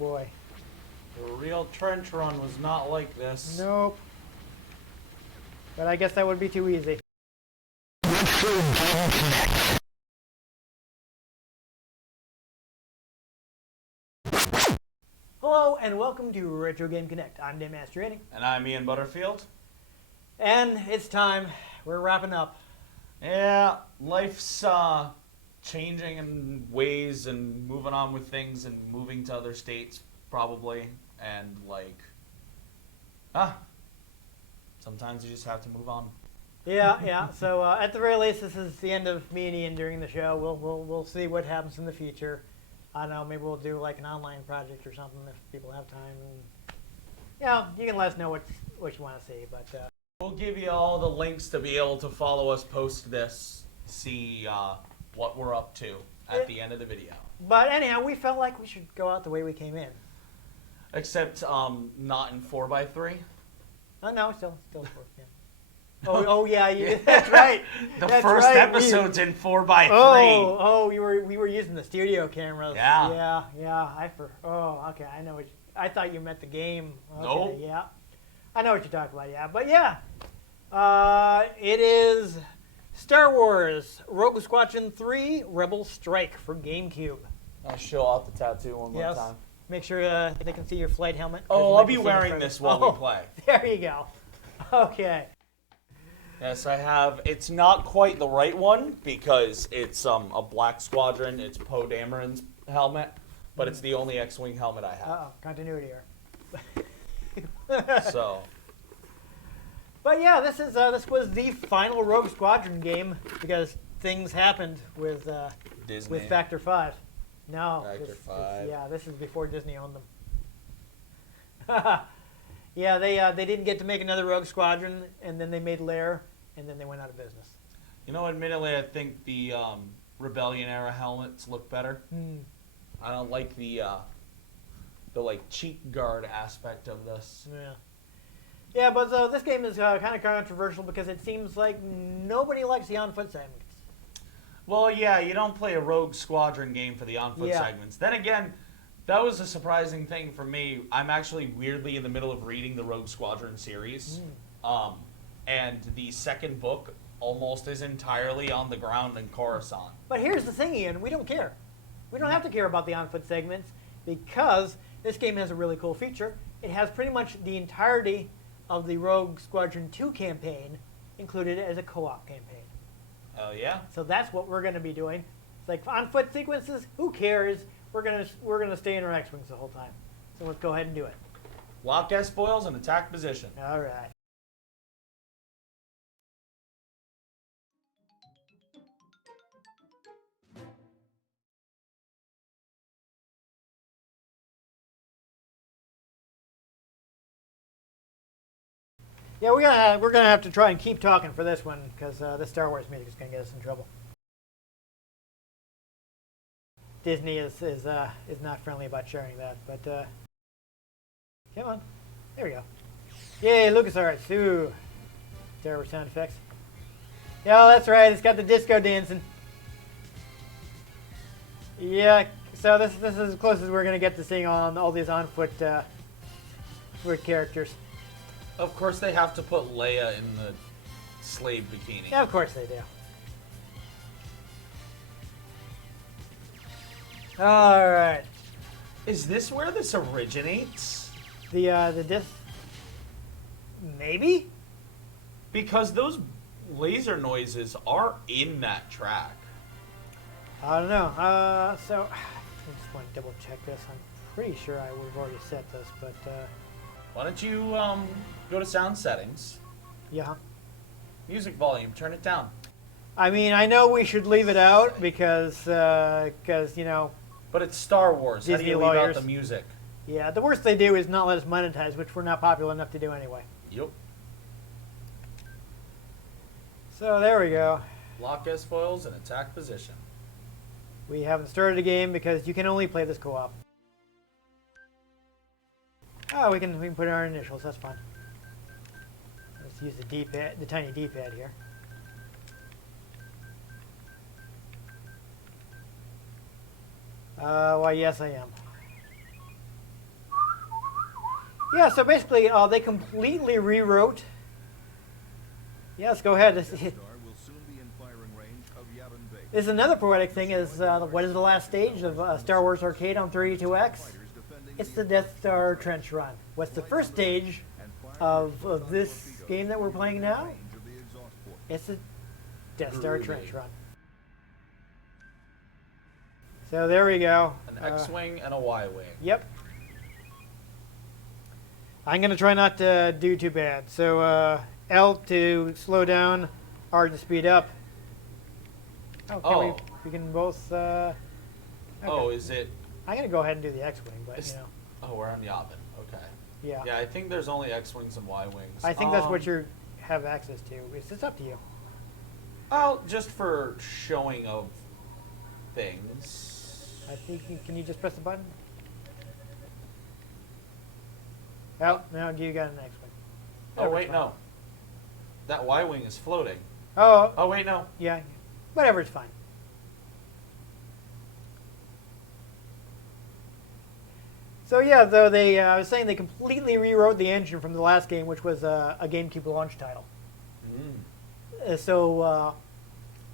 boy. The real trench run was not like this. Nope. But I guess that would be too easy. Hello and welcome to Retro Game Connect. I'm Dan Mastriani. And I'm Ian Butterfield. And it's time. We're wrapping up. Yeah, life's changing in ways and moving on with things and moving to other states probably. And sometimes you just have to move on. Yeah. So at the very least, this is the end of me and Ian during the show. We'll see what happens in the future. I don't know, maybe we'll do like an online project or something if people have time. And, you can let us know what you want to see. But we'll give you all the links to be able to follow us post this, see what we're up to at the end of the video. But anyhow, we felt like we should go out the way we came in. Except not in 4x3. Oh no, still 4. Yeah. Oh yeah, that's right. That's first right. episode's in 4x3. Oh, we were using the studio cameras. Yeah. Yeah. Okay. I know I thought you meant the game. Okay, nope. Yeah. I know what you're talking about. Yeah, but yeah, it is Star Wars Rogue Squadron 3: Rebel Strike for GameCube. I'll show off the tattoo one more Yes. time. Make sure they can see your flight helmet. Oh, I'll be wearing this while we play. There you go. Okay. Yes, I have. It's not quite the right one because it's a Black Squadron. It's Poe Dameron's helmet, but it's the only X-Wing helmet I have. Continuity here. So. But yeah, this was the final Rogue Squadron game because things happened with Disney. with Factor 5. No, Factor 5. This is before Disney owned them. Yeah, they didn't get to make another Rogue Squadron, and then they made Lair, and then they went out of business. You know, admittedly, I think the Rebellion era helmets look better. I don't like the cheek guard aspect of this. Yeah, but this game is kind of controversial because it seems like nobody likes the on-foot segments. Well, yeah, you don't play a Rogue Squadron game for the on-foot segments. Then again, that was a surprising thing for me. I'm actually weirdly in the middle of reading the Rogue Squadron series. And the second book almost is entirely on the ground in Coruscant. But here's the thing, Ian. We don't care. We don't have to care about the on-foot segments because this game has a really cool feature. It has pretty much the entirety of the Rogue Squadron 2 campaign included as a co-op campaign. Oh, yeah? So that's what we're going to be doing. It's like on-foot sequences, who cares? We're gonna stay in our X-Wings the whole time. So let's go ahead and do it. Lock S foils and attack position. All right. Yeah, we're gonna have to try and keep talking for this one because this Star Wars music is gonna get us in trouble. Disney is not friendly about sharing that, but come on, there we go. Yay, LucasArts, ooh, Star Wars sound effects. Yeah, that's right. It's got the disco dancing. Yeah, so this is as close as we're gonna get to seeing all these on-foot weird characters. Of course, they have to put Leia in the slave bikini. Yeah, of course they do. All right. Is this where this originates? The disc. Maybe. Because those laser noises are in that track. I don't know. So I just want to double check this. I'm pretty sure I would have already set this, but. Why don't you go to sound settings? Yeah. Music volume, turn it down. I mean, I know we should leave it out because you know. But it's Star Wars. Disney How do you leave out the music? Yeah, the worst they do is not let us monetize, which we're not popular enough to do anyway. Yep. So there we go. Lock S foils and attack position. We haven't started a game because you can only play this co-op. Oh, we can put in our initials. That's fine. Let's use the D-pad, the tiny D-pad here. Why, yes, I am. Yeah, so basically, they completely rewrote. Yeah, let's go ahead. This is another poetic thing. Is what is the last stage of Star Wars Arcade on 32X? It's the Death Star Trench Run. What's the first stage of this game that we're playing now? It's the Death Star Trench Run. So there we go. An X-wing and a Y-wing. Yep. I'm going to try not to do too bad. So L to slow down, R to speed up. Oh, we can both... okay. Oh, is it... I'm going to go ahead and do the X-Wing, but you know. Oh, we're on Yavin. Okay. Yeah. Yeah, I think there's only X-Wings and Y-Wings. I think that's what you have access to. It's up to you. Oh, just for showing of things. I think can you just press the button? Oh, now you got an X-Wing. Oh, wait, no. That Y-Wing is floating. Oh. Oh, wait, no. Yeah. Whatever, it's fine. So yeah, though I was saying they completely rewrote the engine from the last game, which was a GameCube launch title. So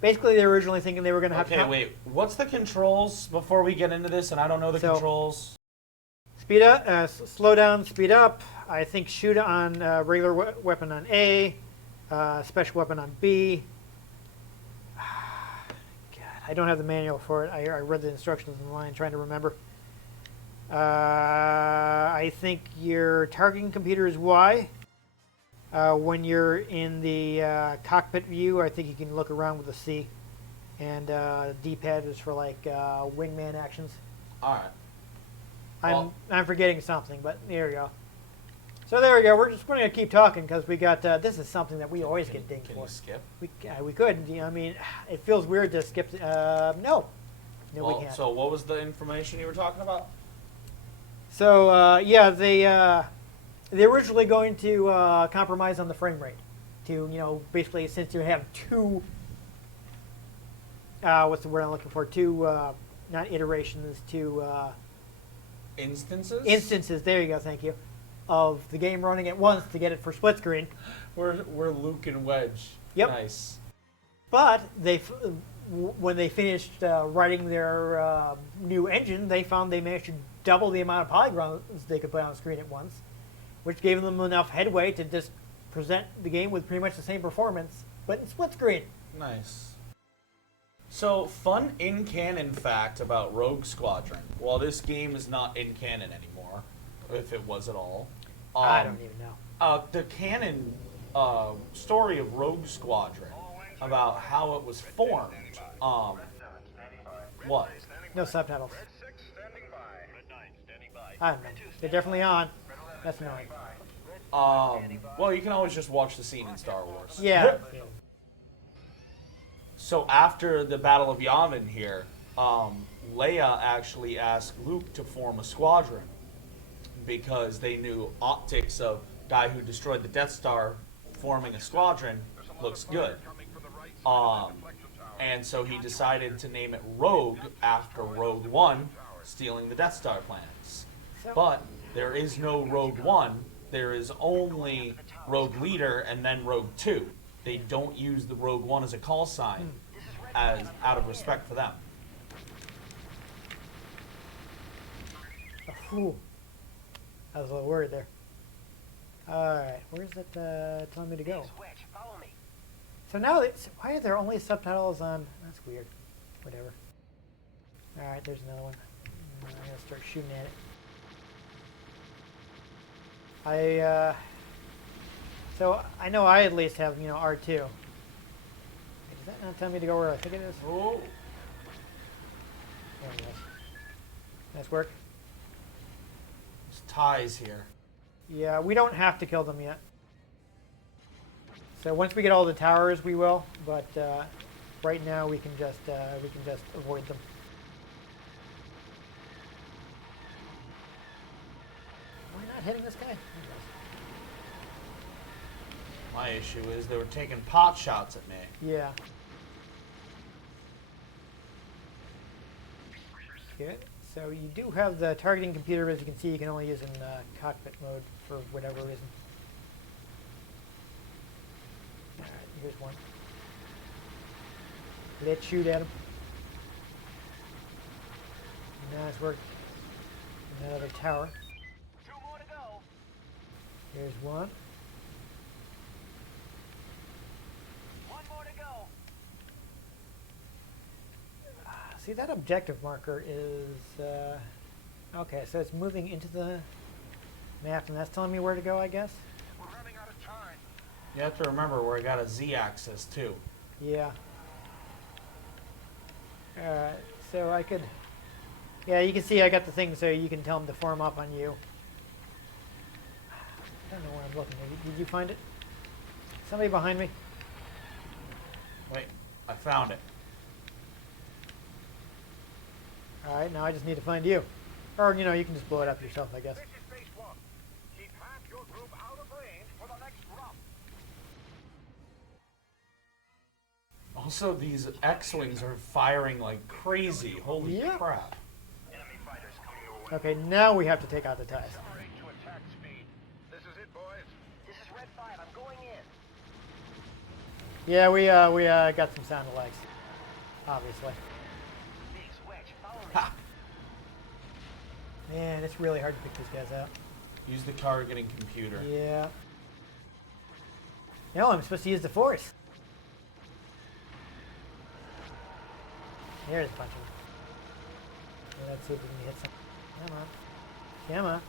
basically, they were originally thinking they were going to have. Okay, wait. What's the controls before we get into this? And I don't know the controls. Speed up, slow down, speed up. I think shoot on regular weapon on A, special weapon on B. God, I don't have the manual for it. I read the instructions online trying to remember. I think your targeting computer is Y. When you're in the cockpit view, I think you can look around with a C. And D-pad is for like wingman actions. All right. I'm forgetting something, but there we go. So there we go. We're just going to keep talking because we got this is something that we always get dinged for. Can you skip? We could. You know, I mean, it feels weird to skip. No, we can't. So what was the information you were talking about? So yeah, they're originally going to compromise on the frame rate to basically since you have two. What's the word I'm looking for? Two not iterations. Two. Instances? Instances, there you go, thank you. Of the game running at once to get it for split screen. We're Luke and Wedge. Yep. Nice. But when they finished writing their new engine, they found they managed to double the amount of polygons they could put on the screen at once, which gave them enough headway to just present the game with pretty much the same performance, but in split screen. Nice. So, fun in-canon fact about Rogue Squadron. While this game is not in canon anymore, if it was at all. I don't even know. The canon story of Rogue Squadron, about how it was formed. What? No subtitles. I don't know. They're definitely on. That's annoying. Well, you can always just watch the scene in Star Wars. Yeah. So after the Battle of Yavin here, Leia actually asked Luke to form a squadron because they knew optics of guy who destroyed the Death Star forming a squadron looks good. And so he decided to name it Rogue after Rogue One stealing the Death Star planets. But there is no Rogue One. There is only Rogue Leader and then Rogue 2. They don't use the Rogue One as a call sign as out of respect for them. Ooh. I was a little worried there. Alright, where's it telling me to go? So now, why are there only subtitles on? That's weird. Whatever. Alright, there's another one. I'm going to start shooting at it. So I know I at least have, R2. Does that not tell me to go where I think it is? Oh. There it is. Nice work. There's ties here. Yeah, we don't have to kill them yet. So once we get all the towers, we will. But right now, we can just avoid them. Am I not hitting this guy? My issue is they were taking pot shots at me. Yeah. Good. So you do have the targeting computer, but as you can see, you can only use in cockpit mode for whatever reason. All right, here's one. Let's shoot at him. Nice work. Another tower. 2 more to go. Here's one. 1 more to go. See, that objective marker is... okay, so it's moving into the map, and that's telling me where to go, I guess? We're running out of time. You have to remember where I got a Z-axis too. Yeah. Alright, so I could... Yeah, you can see I got the thing so you can tell them to form up on you. I don't know where I'm looking. Did you find it? Somebody behind me? Wait, I found it. Alright, now I just need to find you. Or, you know, you can just blow it up yourself, I guess. This is Base 1. Keep half your group out of range for the next run. Also, these X-Wings are firing like crazy. Holy Yeah. crap. Enemy fighters coming your way. Okay, now we have to take out the TIEs. Accelerate to attack speed. This is it, boys. This is Red 5. I'm going in. Yeah, we got some sound alikes. Obviously. Big switch. Follow me. Ha! Man, it's really hard to pick these guys out. Use the targeting computer. Yeah. No, I'm supposed to use the Force. There's a bunch of them. Yeah, let's see if we can hit some. Come on. Come on.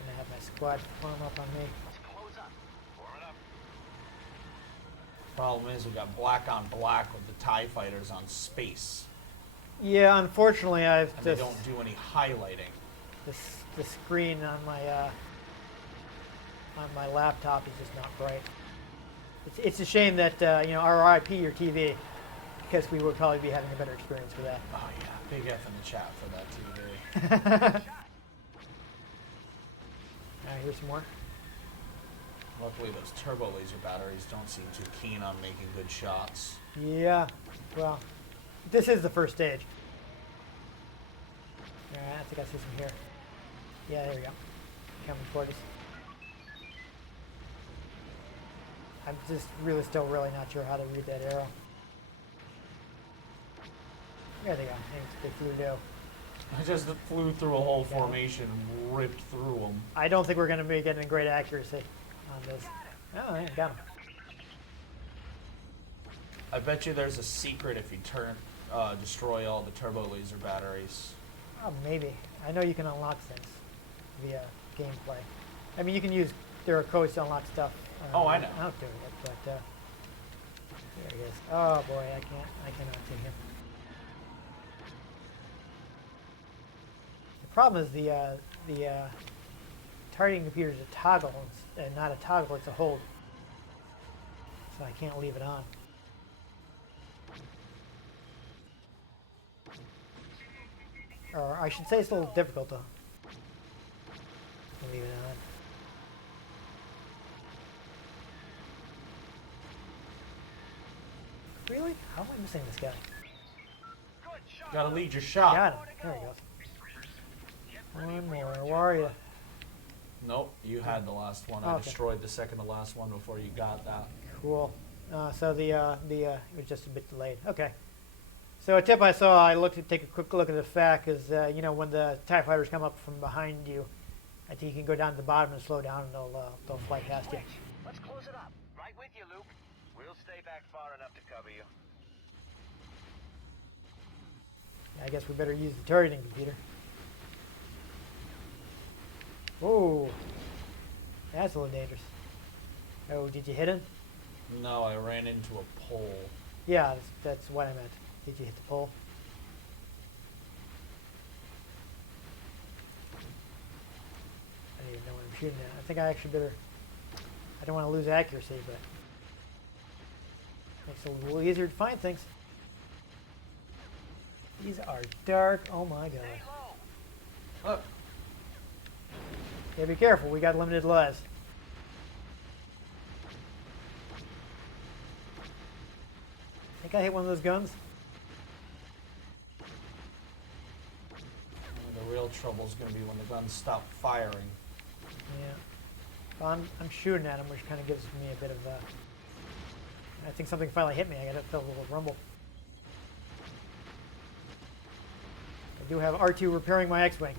Gonna have my squad form up on me. Let's close up. Form it up. Problem is, we got black on black with the TIE fighters on space. Yeah, unfortunately, I've And just they don't do any highlighting. the screen on my laptop is just not bright. It's a shame that you know, RIP your TV, because we would probably be having a better experience with that. Oh yeah, big F in the chat for that TV. Here's some more. Luckily, those turbo laser batteries don't seem too keen on making good shots. Yeah, well, this is the first stage. Alright, I think I see some here. Yeah, there we go. Coming toward us. I'm just still really not sure how to read that arrow. There they go. They flew down. I just flew through a whole formation, ripped through them. I don't think we're going to be getting great accuracy on this. Oh, yeah, got him. I bet you there's a secret if you destroy all the turbo laser batteries. Oh, maybe. I know you can unlock things via gameplay. I mean, you can use there are codes to unlock stuff. Oh, I know. Out doing it, but there he is. Oh boy, I cannot see him. The problem is the targeting computer is a toggle, and not a toggle. It's a hold, so I can't leave it on. Or I should say it's a little difficult to leave it on. Really? How am I missing this guy? Good shot. Gotta lead your shot. Got him. There he goes. One more. Where are you? Nope, you had the last one. I Okay. destroyed the second to last one before you got that. Cool. So it was just a bit delayed. Okay. So a tip I saw, take a quick look at the fact is, you know, when the TIE fighters come up from behind you, I think you can go down to the bottom and slow down, and they'll fly past you. Let's close it up. Right with you, Luke. We'll stay back far enough to cover you. I guess we better use the targeting computer. Whoa, that's a little dangerous. Oh, did you hit him? No, I ran into a pole. Yeah, that's what I meant. Did you hit the pole? I don't even know what I'm shooting at. I think I actually better... I don't want to lose accuracy, but... Makes it a little easier to find things. These are dark. Oh my god. Stay low. Look, Yeah, be careful. We got limited lives. I think I hit one of those guns. trouble's going to be when the guns stop firing. Yeah. Well, I'm shooting at him, which kind of gives me a bit of I think something finally hit me. I got a little rumble. I do have R2 repairing my X-Wing.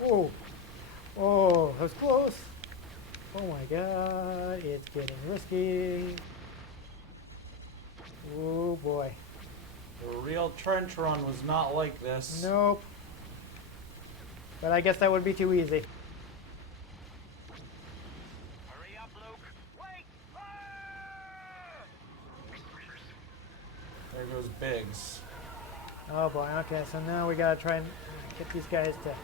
Whoa. Oh, that was close. Oh my god, it's getting risky. Oh boy. The real trench run was not like this. Nope. But I guess that would be too easy. Hurry up, Luke. Wait! Ah! There goes Biggs. Oh boy, okay, so now we gotta try and get these guys to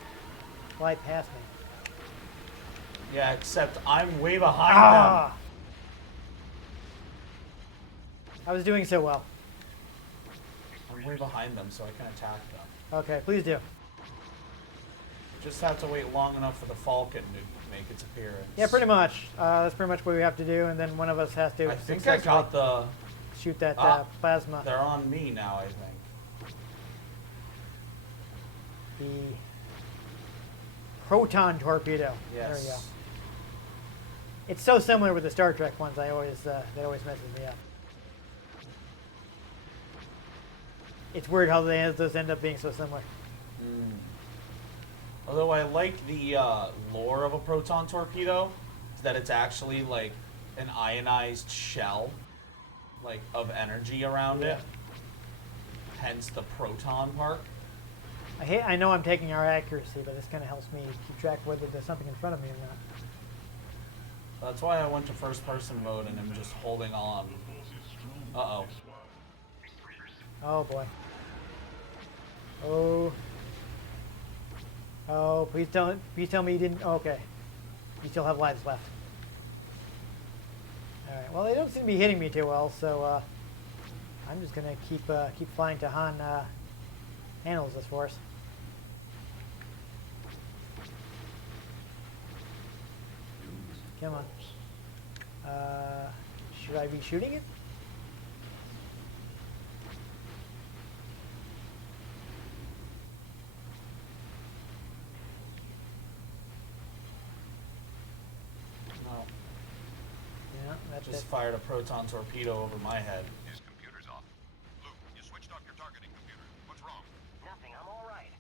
fly past me. Yeah, except I'm way behind them. I was doing so well. I'm way behind them, so I can attack them. Okay, please do. Just have to wait long enough for the Falcon to make its appearance. Yeah, pretty much. That's pretty much what we have to do, and then one of us has to I think I got the... shoot that plasma. They're on me now, I think. The proton torpedo. Yes. There we go. It's so similar with the Star Trek ones. That always messes me up. It's weird how those end up being so similar. Although I like the lore of a proton torpedo, is that it's actually like an ionized shell, like of energy around it. Hence the proton part. I know I'm taking our accuracy, but this kind of helps me keep track of whether there's something in front of me or not. That's why I went to first person mode and I'm just holding on. Uh-oh. Oh boy. Oh. Oh, please tell me you didn't. Oh, okay. You still have lives left. All right. Well, they don't seem to be hitting me too well, so I'm just gonna keep flying to Han handles this for us. Come on. Should I be shooting it? No. Yeah, that's Just it. fired a proton torpedo over my head. His computer's off. Luke, you switched off your targeting computer. What's wrong? Nothing. I'm all right.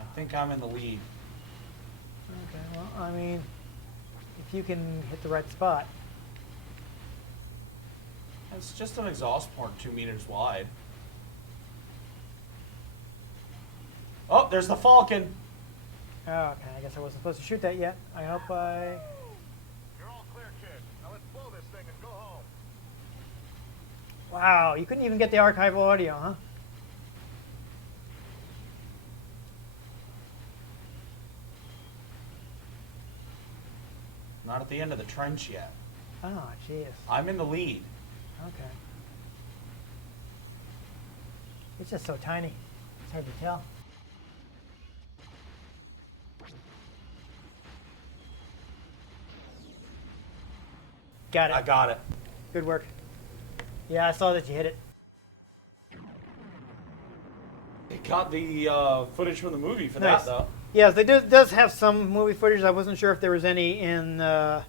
I think I'm in the lead. Okay, well, I mean, if you can hit the right spot. It's just an exhaust port 2 meters wide. Oh, there's the Falcon. Oh, okay, I guess I wasn't supposed to shoot that yet. I hope I... You're all clear, kid. Now let's blow this thing and go home. Wow, you couldn't even get the archival audio, huh? Not at the end of the trench yet. Oh, jeez. I'm in the lead. Okay. It's just so tiny. It's hard to tell. Got it. I got it. Good work. Yeah, I saw that you hit it. It got the footage from the movie for Nice. that, though. Yes, they does have some movie footage. I wasn't sure if there was any in the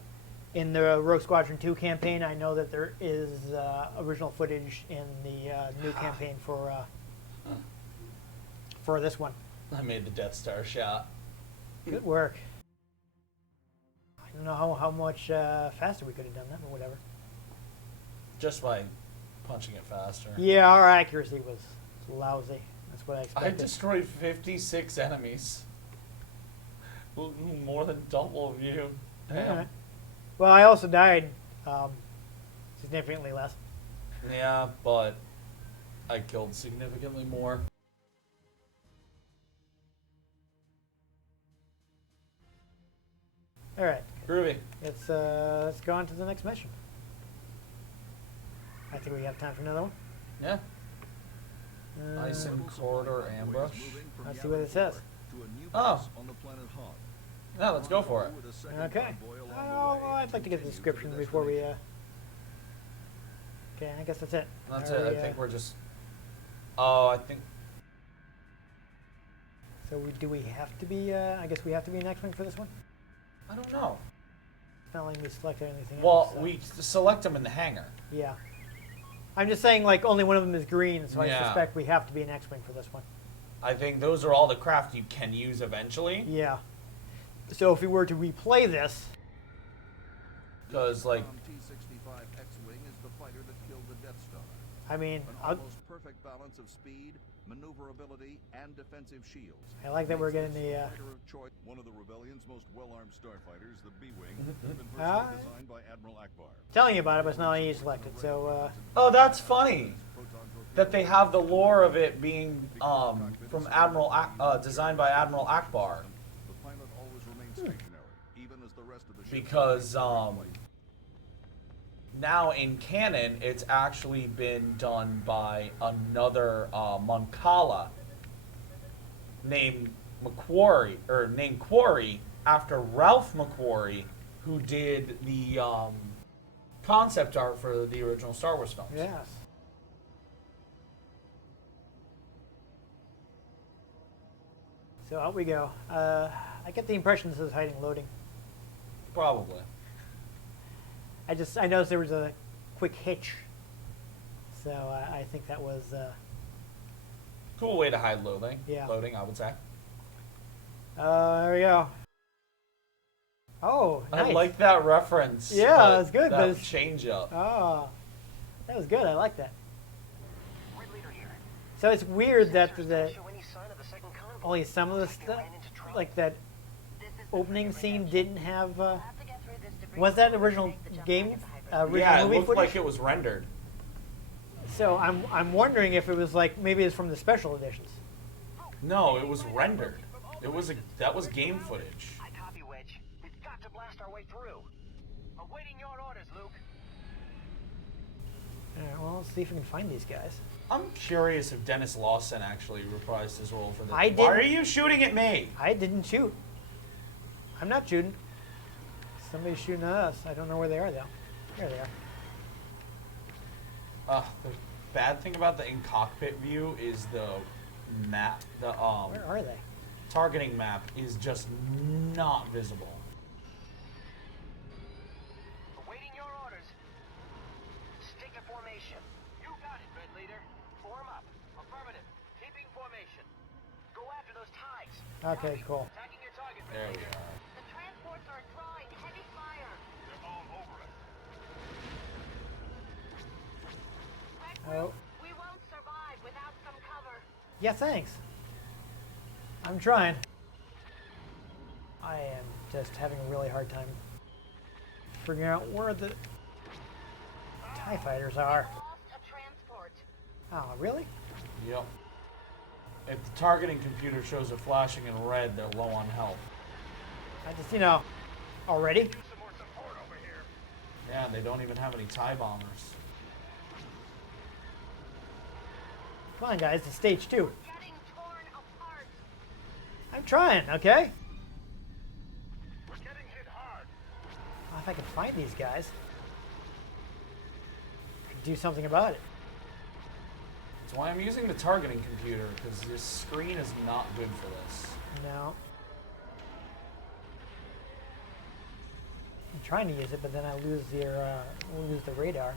Rogue Squadron 2 campaign. I know that there is original footage in the new campaign for this one. I made the Death Star shot. Good work. I don't know how much faster we could have done that, but whatever. Just by punching it faster. Yeah, our accuracy was lousy. That's what I I expected. destroyed 56 enemies. More than double of you. Damn. Alright. Well, I also died significantly less. Yeah, but I killed significantly more. All right, Groovy. let's go on to the next mission. I think we have time for another one. Yeah. Ison Corridor Ambush. Let's see what it says. Oh. Yeah, let's go for it. Okay. Oh, well, I'd like to get the description before we. Okay, I guess that's it. That's Are it. we, I think we're just Oh, I think. So do we have to be? I guess we have to be an X-wing for this one. I don't know. It's not like we selected anything Well, else. So. we select them in the hangar. Yeah. I'm just saying, like, only one of them is green, so Yeah. I suspect we have to be an X-wing for this one. I think those are all the craft you can use eventually. Yeah. So if we were to replay this, Because, like, T-65 X-Wing is the fighter that killed the Death Star. I mean, An almost perfect balance of speed, maneuverability, and defensive shields. I like that we're getting Makes this the. fighter of choice. One of the rebellion's most well-armed starfighters, the B-Wing, has been Ah. personally designed by Admiral Akbar. Telling you about it, but it's not letting you select it. So, oh, that's funny that they have the lore of it being from designed by Admiral Akbar. The pilot always remains stationary, even as the rest of the ship. Because now in canon, it's actually been done by another Moncala named Quarry, after Ralph McQuarrie, who did the concept art for the original Star Wars films. yes. So out we go. I get the impression this is hiding loading. Probably. I noticed there was a quick hitch. So I think that was. Cool way to hide loading. Yeah. Loading, I would say. There we go. Oh, nice. I like that reference. Yeah, but that's good, but That it's- change up. Oh, that was good. I like that. Red leader here. So it's weird that Sensors the don't show any sign of the second convoy. only some of the Must be stuff, ran into trouble. like that This is the opening frigate scene, redemption. didn't have. We'll have to get through this debris Was that before we original make the jump game? back into hyperspace. Original Yeah, it movie looked footage? like it was rendered. So I'm wondering if it was like maybe it's from the special editions. No, it was rendered. That was game footage. I copy, Wedge. We've got to blast our way through. Awaiting your orders, Luke. All right, well, let's see if we can find these guys. I'm curious if Dennis Lawson actually reprised his role for this. I Why are didn't- you shooting at me? I didn't shoot. I'm not shooting. Somebody's shooting at us. I don't know where they are though. There they are. The bad thing about the in-cockpit view is the map, the Where are they? targeting map is just not visible. Awaiting your orders. Stick to formation. You got it, Red Leader. Form up. Affirmative. Keeping formation. Go after those ties. Okay, cool. Attacking your target, Red There we Leader. are. The transports are drawing heavy fire. They're all over us. Red Oh. Group, we won't survive without some cover. Yeah, thanks. I'm trying. I am just having a really hard time figuring out where the TIE fighters are. Lost a transport. Oh, really? Yep. If the targeting computer shows it flashing in red, they're low on health. I just, already? Need some more support over here. Yeah, and they don't even have any TIE bombers. Come on, guys, it's stage 2. Getting torn apart. I'm trying, okay? We're getting hit hard. If I can find these guys, I can do something about it. That's why I'm using the targeting computer, because this screen is not good for this. No. I'm trying to use it, but then I lose the radar.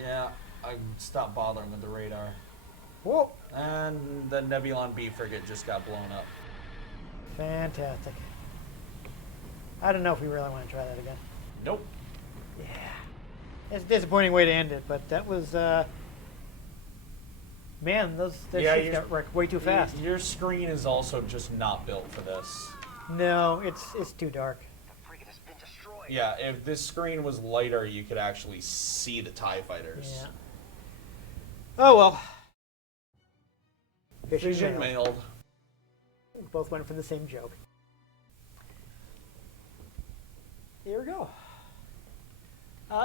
Yeah, I stopped bothering with the radar. Whoa! And the Nebulon B frigate just got blown up. Fantastic. I don't know if we really want to try that again. Nope. Yeah. It's a disappointing way to end it, but that was, man, those Yeah, ships you- got wrecked way too fast. Your screen is also just not built for this. No, it's too dark. The frigate has been destroyed. Yeah, if this screen was lighter, you could actually see the TIE fighters. Yeah. Oh well. Vision mailed. Both went for the same joke. Here we go.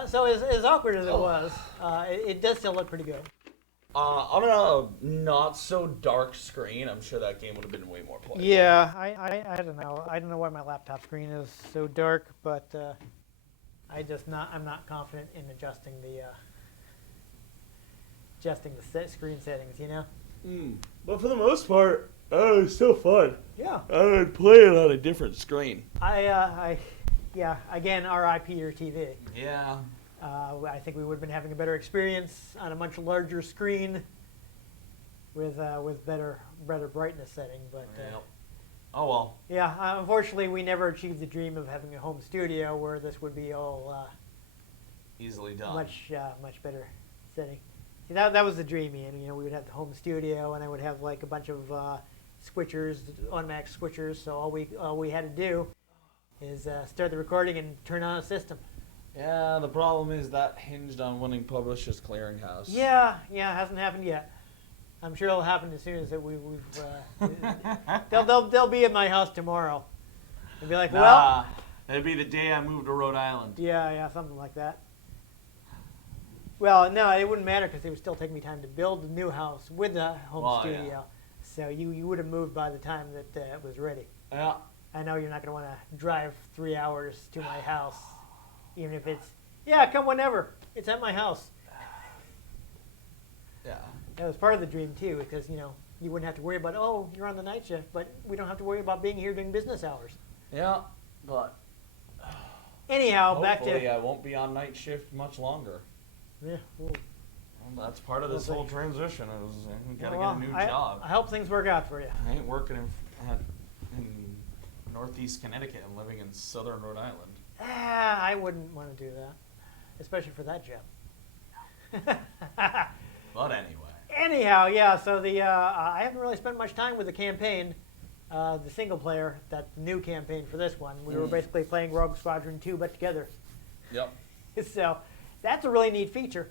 So as awkward as it was, it does still look pretty good. On a not so dark screen, I'm sure that game would have been way more playable. Yeah, I don't know. I don't know why my laptop screen is so dark, but I'm not confident in adjusting the screen settings. But for the most part, it was still fun. Yeah. I would play it on a different screen. Yeah. Again, RIP your TV. Yeah. I think we would have been having a better experience on a much larger screen with better brightness setting. But Oh well. yeah, unfortunately, we never achieved the dream of having a home studio where this would be all Easily done. much better setting. See, that was the dream, Ian. You know, we would have the home studio, and I would have like a bunch of switchers, automatic switchers. So all we had to do is start the recording and turn on a system. Yeah, the problem is that hinged on winning Publishers Clearinghouse. Yeah, hasn't happened yet. I'm sure it'll happen as soon as that we've. They'll be at my house tomorrow. They'll be like, well, that'd be the day I moved to Rhode Island. yeah, something like that. Well, no, it wouldn't matter because it would still take me time to build the new house with the home studio. Yeah. So you would have moved by the time that it was ready. Yeah. I know you're not going to want to drive 3 hours to my house, even if it's come whenever. It's at my house. Yeah. That was part of the dream too, because you wouldn't have to worry about you're on the night shift, but we don't have to worry about being here during business hours. Yeah, but Anyhow, back hopefully to I won't be on night shift much longer. yeah. Well, Well, that's part of this We'll whole see. transition. Is gotta well, get a new I job. I hope things work out for you. I ain't working in Northeast Connecticut. I'm living in Southern Rhode Island. I wouldn't want to do that, especially for that job. But anyway. Anyhow, yeah. So I haven't really spent much time with the campaign, the single player, that new campaign for this one. We were basically playing Rogue Squadron 2, but together. Yep. So that's a really neat feature.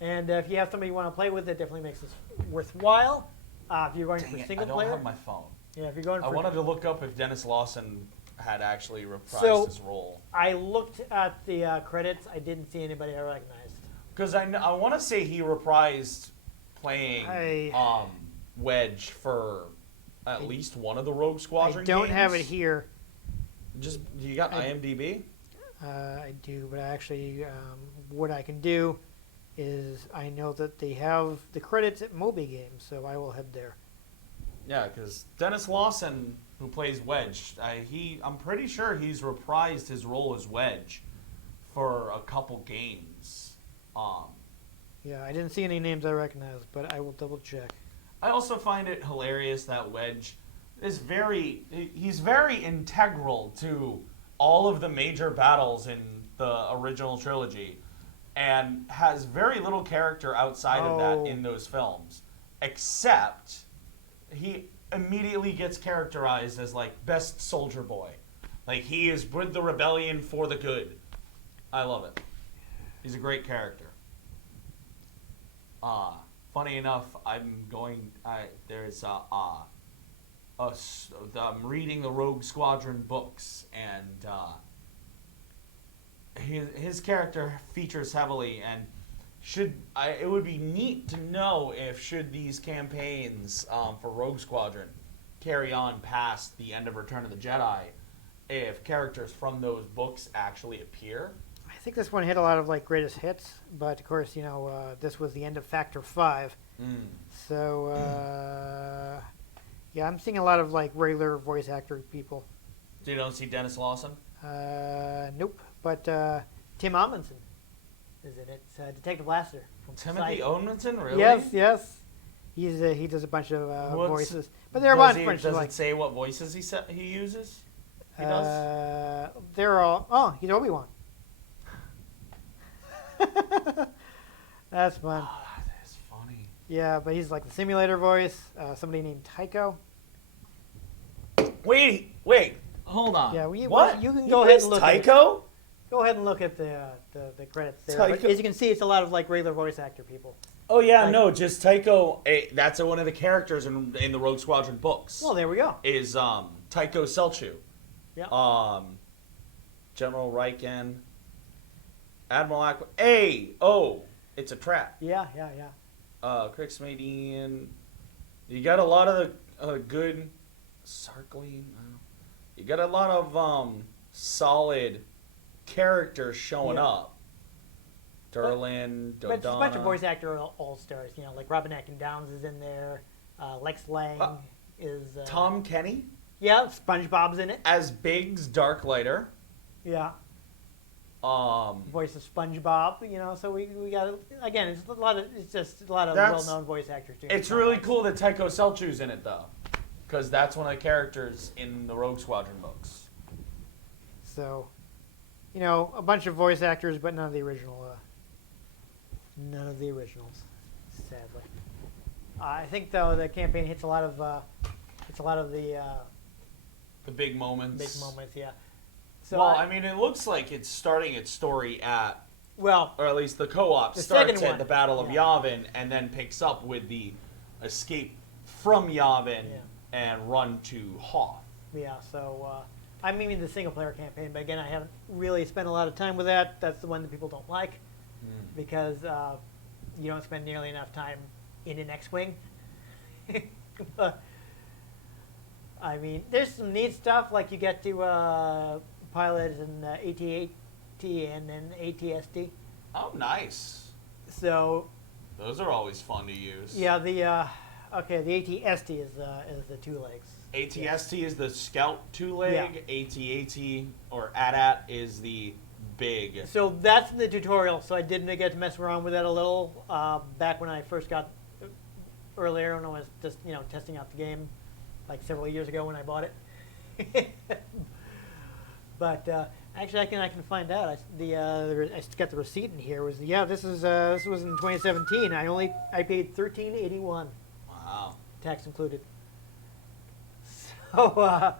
And if you have somebody you want to play with, it definitely makes this worthwhile. If you're going Dang for it, single I don't player, have my phone. yeah. If you're going I for, wanted to look up if Dennis Lawson had actually reprised So- his role. I looked at the credits. I didn't see anybody I recognized. Because I want to say he reprised playing Wedge for at least one of the Rogue Squadron I don't games. have it here. Just you got IMDb? I do, but actually, what I can do is I know that they have the credits at Moby Games, so I will head there. Yeah, because Dennis Lawson, who plays Wedge, I'm pretty sure he's reprised his role as Wedge for a couple games. Yeah, I didn't see any names I recognize, but I will double check. I also find it hilarious that Wedge is he's very integral to all of the major battles in the original trilogy and has very little character outside of that in those films, except he immediately gets characterized as like best soldier boy. Like he is with the rebellion for the good. I love it. He's a great character. Funny enough, I'm reading the Rogue Squadron books, and his character features heavily, and it would be neat to know if should these campaigns for Rogue Squadron carry on past the end of Return of the Jedi, if characters from those books actually appear. I think this one hit a lot of like greatest hits, but of course, this was the end of Factor 5. So, yeah, I'm seeing a lot of like regular voice actor people. So you don't see Dennis Lawson? Nope. But Tim Amundsen is in it. It's Detective Lassiter from Timothy Society. Omundson, really? Yes. He does a bunch of voices, but there are a Does bunch of Does like it say what voices he uses? He does? they're all. Oh, he's Obi-Wan. That's fun. Oh, that is funny. Yeah, but he's like the simulator voice. Somebody named Tycho. Wait, hold on. Yeah, what? you can He go ahead plays and look at it. Tycho? Go ahead and look at the credits there. Tycho. But as you can see, it's a lot of like regular voice actor people. Oh yeah, Tycho. no, just Tycho. That's one of the characters in the Rogue Squadron books. Well, there we go. Is Tycho Selchu. Yeah. General Riken. Admiral Aqua. It's a trap. Yeah. Chris Smadian. You got a lot of the good Sarkleen. You got a lot of solid characters showing up. Derlin, But it's a bunch of Dodonna. voice actor all stars. Like Robin Atkin Downs is in there. Lex Lang is Tom Kenny yeah, SpongeBob's in it. as Biggs Darklighter. Yeah, Um, voice of SpongeBob. You know, so we got again. It's just a lot of That's- well-known voice actors doing. it's really cool that Taiko Selchu's in it though, because that's one of the characters in the Rogue Squadron books. So, you know, a bunch of voice actors, but none of the original. None of the originals, sadly. I think though the campaign hits a lot of The big moments. big moments. Yeah. So Well, I mean, it looks like it's starting its story at, well, or at least the co-op The starts second at one, the Battle of yeah. Yavin and then picks up with the escape from Yavin Yeah. and run to Hoth. yeah. So I mean the single player campaign, but again, I haven't really spent a lot of time with that. That's the one that people don't like because you don't spend nearly enough time in an X-wing. I mean, there's some neat stuff like you get to pilot an AT-AT and an AT-ST. Oh, nice. So Those are always fun to use. yeah, the AT-ST is the two legs. ATST is the scout two-leg. Yeah. AT-AT or AT-AT is the big. So that's the tutorial. So I did get to mess around with that a little back when I first got earlier when I was just testing out the game, like several years ago when I bought it. But actually, I can find out. I got the receipt in here. This was in 2017. I paid $13.81, Wow. tax included. So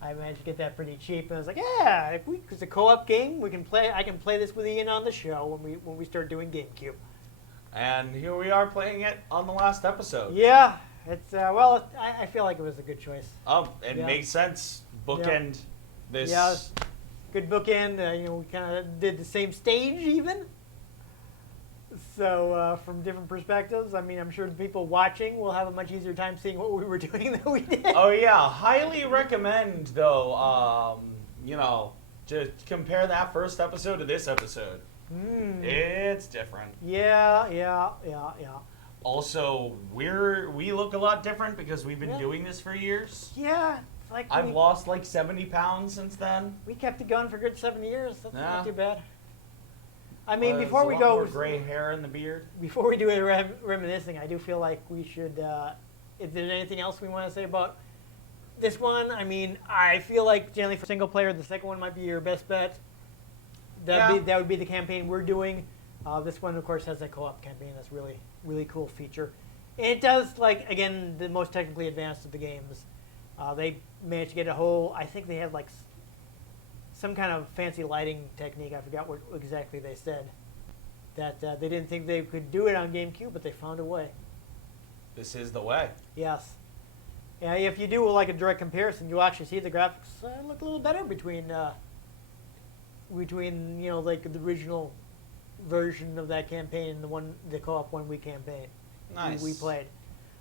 I managed to get that pretty cheap, and I was like, yeah, if it's a co-op game, we can play. I can play this with Ian on the show when we start doing GameCube. And here we are playing it on the last episode. Yeah, it's I feel like it was a good choice. Oh, it Yeah. makes sense. Bookend this. Yeah, good bookend. We kind of did the same stage even. So from different perspectives, I mean, I'm sure the people watching will have a much easier time seeing what we were doing than we did. Oh yeah, highly recommend though. To compare that first episode to this episode. It's different. Yeah. Also, we look a lot different because we've been Yeah. doing this for years. Yeah, it's like I've lost like 70 pounds since then. we kept it going for a good 7 years. That's Yeah. not too bad. I mean, There's before a we lot go, more gray hair in the beard. before we do a reminiscing, I do feel like we should. Is there anything else we want to say about this one? I mean, I feel like generally for single player, the second one might be your best bet. That would be the campaign we're doing. This one, of course, has a co-op campaign. That's really cool feature. And it does, like, again, the most technically advanced of the games. They managed to get a whole. I think they had like some kind of fancy lighting technique. I forgot what exactly they said. That they didn't think they could do it on GameCube, but they found a way. This is the way. Yes. Yeah, if you do like a direct comparison, you'll actually see the graphics look a little better between like the original version of that campaign and the co-op one we campaign. Nice. We played.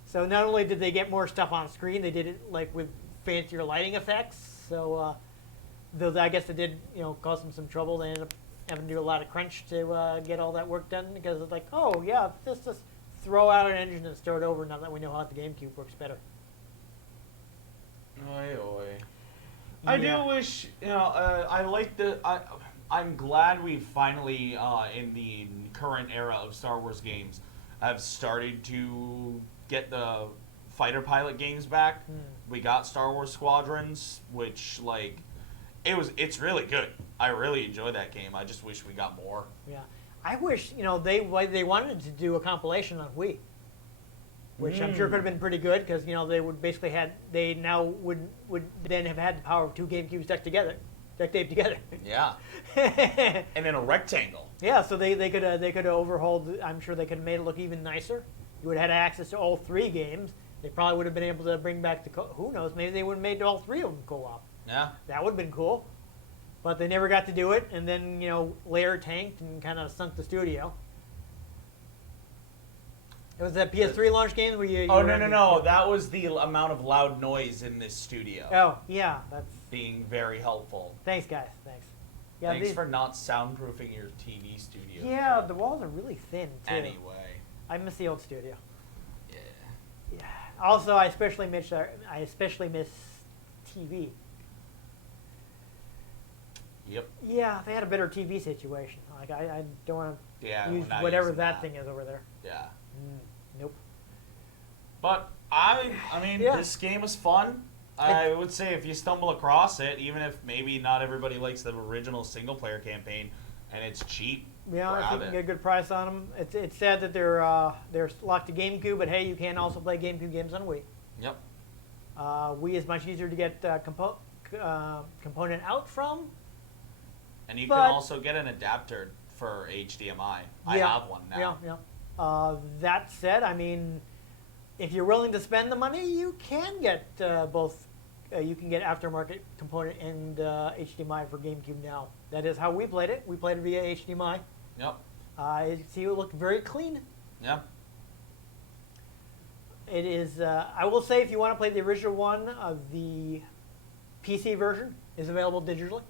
So not only did they get more stuff on screen, they did it like with fancier lighting effects. So though I guess it did cause them some trouble. They ended up having to do a lot of crunch to get all that work done because it's like, oh yeah, just throw out an engine and start over now that we know how the GameCube works better. Oi, oi. I Yeah. do wish, I like I'm glad we finally, in the current era of Star Wars games, have started to get the fighter pilot games back. We got Star Wars Squadrons, which, it's really good. I really enjoy that game. I just wish we got more. Yeah, I wish they wanted to do a compilation on Wii, which I'm sure could have been pretty good because they would basically they now would then have had the power of two GameCubes duct taped together. Yeah. And in a rectangle. Yeah, so they could have overhauled. I'm sure they could have made it look even nicer. You would have had access to all three games. They probably would have been able to bring back who knows? Maybe they would have made all three of them co-op. Yeah. That would have been cool. But they never got to do it, and then later tanked and kind of sunk the studio. It was that PS3 launch game where you. Oh, no. That was the amount of loud noise in this studio. Oh, yeah, that's. Being very helpful. Thanks, guys. Thanks. Yeah, Thanks for not soundproofing your TV studio. Yeah, the walls are really thin too. Anyway. I miss the old studio. Yeah. Yeah. Also, I especially miss TV. Yep. Yeah, they had a better TV situation. Like I don't want to Yeah. use we're not whatever using that thing is over there. Yeah. Nope. But I mean, Yeah. this game is fun. I would say if you stumble across it, even if maybe not everybody likes the original single-player campaign, and it's cheap, Yeah, if you grab can it. get a good price on them. It's sad that they're locked to GameCube, but hey, you can also play GameCube games on Wii. Yep. Wii is much easier to get component out from. And you But- can also get an adapter for HDMI. I have one now. Yeah. That said, I mean, if you're willing to spend the money, you can get both. You can get aftermarket component and HDMI for GameCube now. That is how we played it. We played it via HDMI. Yep. You can see it looked very clean. Yep. It is. I will say, if you want to play the original one, the PC version is available digitally.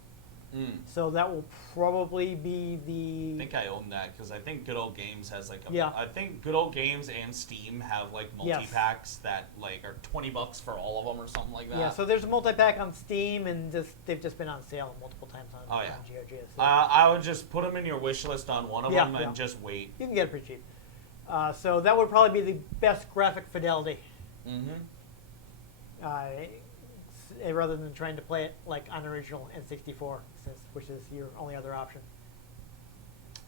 So that will probably be I the. think I own that because I think Good Old Games has like a. Yeah. I think Good Old Games and Steam have like Yes. multi-packs that like are $20 for all of them or something like that. Yeah, so there's a multi-pack on Steam, and they've just been on sale multiple times on Oh, yeah. GOG. So I would just put them in your wish list on one of Yeah, them yeah. and just wait. you can get it pretty cheap. So that would probably be the best graphic fidelity, rather than trying to play it like on original N64, which is your only other option.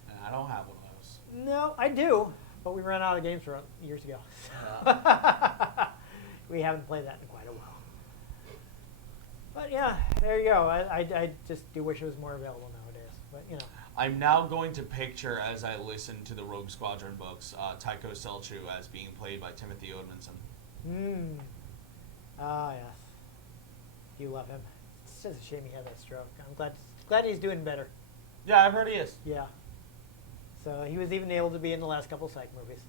And I don't have one of those. No, I do, but we ran out of games for years ago. We haven't played that in quite a while. But yeah, there you go. I just do wish it was more available nowadays. But you know. I'm now going to picture, as I listen to the Rogue Squadron books, Taiko Selchu as being played by Timothy Odinson. Ah, yes. You love him. It's just a shame he had that stroke. I'm glad he's doing better. Yeah, I've heard he is. Yeah. So he was even able to be in the last couple Psych movies.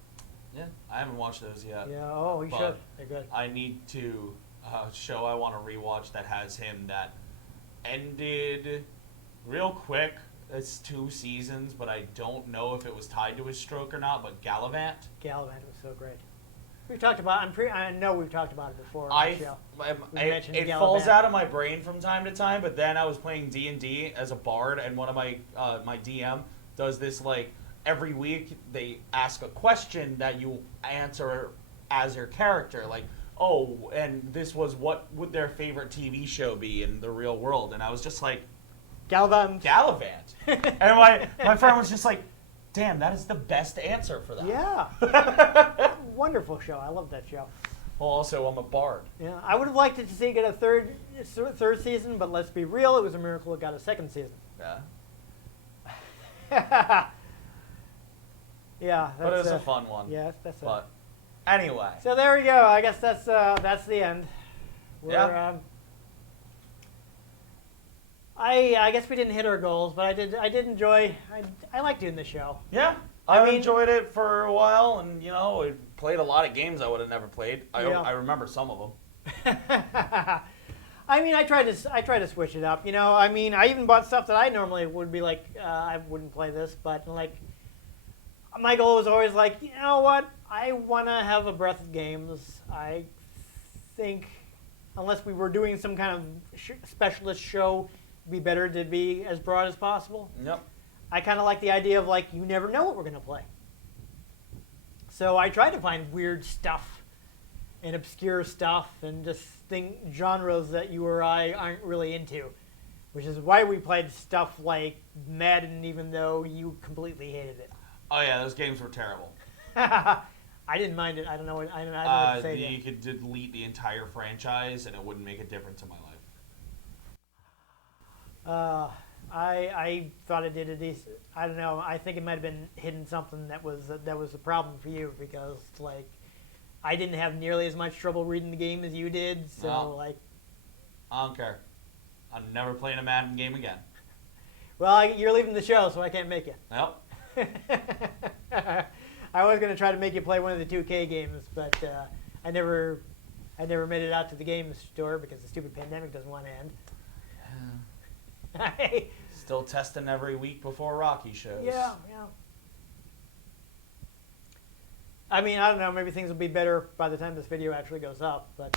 Yeah, I haven't watched those yet. Yeah. Oh, you But should. They're good. I need to show I want to rewatch that has him that ended real quick. It's 2 seasons, but I don't know if it was tied to his stroke or not. But Gallivant. Gallivant was so great. We've talked about. I know we've talked about it before on the show. It falls out of my brain from time to time. But then I was playing D&D as a bard, and one of my my DM does this like every week. They ask a question that you answer as your character, like, oh, and this was what would their favorite TV show be in the real world, and I was just like, Gallivant. And my friend was just like, damn, that is the best answer for that. Yeah. Wonderful show. I love that show. Well, also, I'm a bard. Yeah, I would have liked it to see it get a third season, but let's be real, it was a miracle it got a second season. Yeah. Yeah, But it was a fun one. Yeah, that's it. But anyway. So there we go. I guess that's the end. Yeah. I guess we didn't hit our goals, but I did enjoy. I like doing the show. Yeah. I enjoyed it for a while, and I played a lot of games I would have never played. I remember some of them. I mean, I try to switch it up. I mean, I even bought stuff that I normally would be like, I wouldn't play this, but like, my goal was always like, you know what? I want to have a breadth of games. I think, unless we were doing some kind of specialist show, it'd be better to be as broad as possible. Yep. I kind of like the idea of like, you never know what we're going to play. So I try to find weird stuff and obscure stuff and just genres that you or I aren't really into, which is why we played stuff like Madden, even though you completely hated it. Oh yeah, those games were terrible. I didn't mind it. I don't know. I don't know what to say. You could delete the entire franchise, and it wouldn't make a difference in my life. I thought it did a decent. I don't know. I think it might have been hidden something that was a problem for you, because like I didn't have nearly as much trouble reading the game as you did. So No. like, I don't care. I'm never playing a Madden game again. well, you're leaving the show, so I can't make you. Nope. I was going to try to make you play one of the 2K games, but I never made it out to the game store because the stupid pandemic doesn't want to end. Still testing every week before Rocky shows. Yeah. I mean, I don't know. Maybe things will be better by the time this video actually goes up. But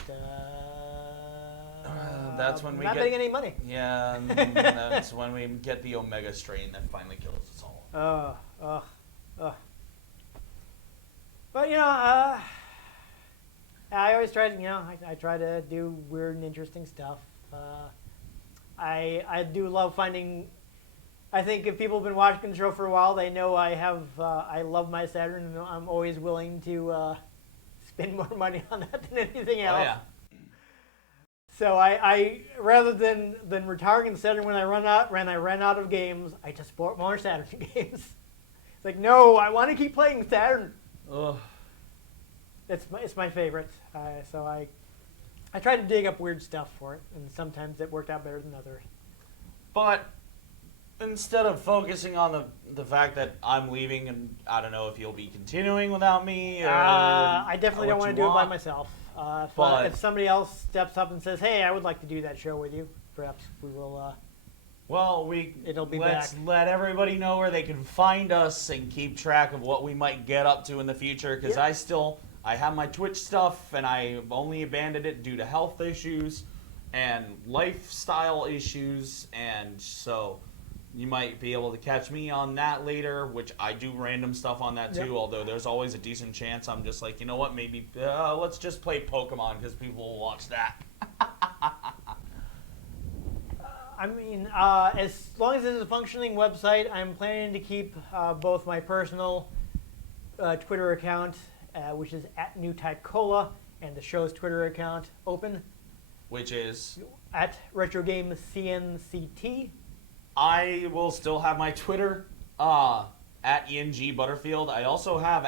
that's when we not get getting any money. Yeah, and that's when we get the Omega strain that finally kills us all. But I always try to, I try to do weird and interesting stuff. I do love finding. I think if people have been watching the show for a while, they know I love my Saturn, and I'm always willing to spend more money on that than anything else. Oh yeah. So I rather than retiring the Saturn when I ran out of games, I just bought more Saturn games. It's like, no, I want to keep playing Saturn. Ugh. It's my favorite. So I try to dig up weird stuff for it, and sometimes it worked out better than others. But instead of focusing on the fact that I'm leaving, and I don't know if you'll be continuing without me, or I definitely don't what want to you do it by want. myself. But- If somebody else steps up and says, "Hey, I would like to do that show with you," perhaps we will. Well, It'll be let's back. let everybody know where they can find us and keep track of what we might get up to in the future. Because Yeah. I have my Twitch stuff, and I only abandoned it due to health issues and lifestyle issues, and so you might be able to catch me on that later, which I do random stuff on that too. Yep. Although there's always a decent chance I'm just like, you know what, maybe let's just play Pokemon because people will watch that. I mean, as long as it's a functioning website, I'm planning to keep both my personal Twitter account, which is @NewTypeCola, and the show's Twitter account open, Which is, @RetroGameCNCT. I will still have my Twitter @ENG Butterfield. I also have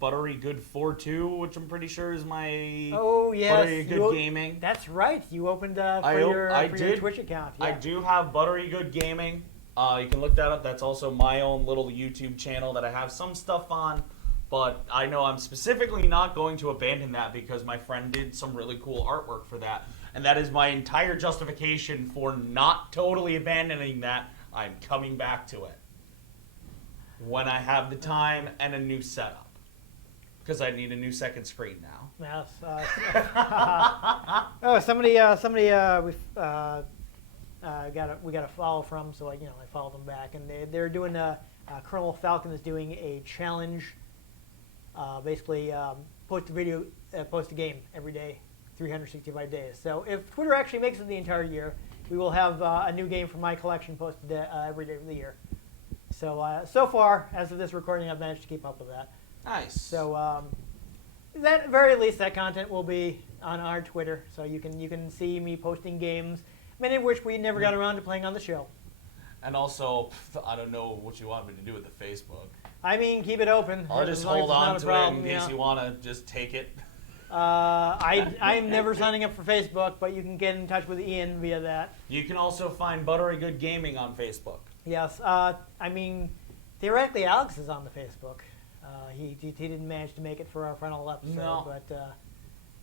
@ButteryGood42, which I'm pretty sure is my Oh yes, Buttery Good Gaming. That's right. You opened for I your did. Twitch account. Yeah. I do have Buttery Good Gaming. You can look that up. That's also my own little YouTube channel that I have some stuff on. But I know I'm specifically not going to abandon that because my friend did some really cool artwork for that. And that is my entire justification for not totally abandoning that. I'm coming back to it when I have the time and a new setup. Because I need a new second screen now. Yes. Oh, somebody we got a follow from, so I followed them back, and they're doing Colonel Falcon is doing a challenge. Basically, post a game every day, 365 days. So if Twitter actually makes it the entire year, we will have a new game from my collection posted every day of the year. So so far, as of this recording, I've managed to keep up with that. Nice. So at very least, that content will be on our Twitter, so you can see me posting games, many of which we never got around to playing on the show. And also, I don't know what you want me to do with the Facebook. I mean, keep it open. I'll as just long as hold it's not on a to problem, it in case yeah. you want to just take it. I'm never signing up for Facebook, but you can get in touch with Ian via that. You can also find Buttery Good Gaming on Facebook. Yes, I mean, theoretically, Alex is on the Facebook. He didn't manage to make it for our final episode, No. but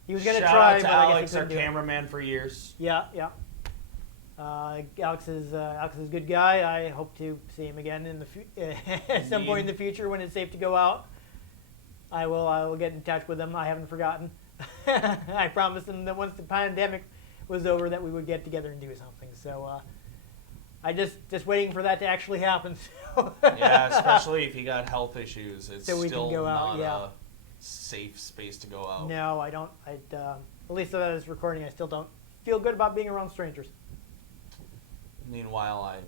he was going to Shout try. out to but I Alex, guess he our couldn't do it. cameraman for years. Yeah. Alex is a good guy. I hope to see him again in at some point in the future when it's safe to go out. I will get in touch with him. I haven't forgotten. I promised him that once the pandemic was over that we would get together and do something. So I just waiting for that to actually happen. Yeah, especially if you got health issues. It's So we can still go out, not yeah. a safe space to go out. No, I don't. At least that is recording. I still don't feel good about being around strangers. Meanwhile, I'm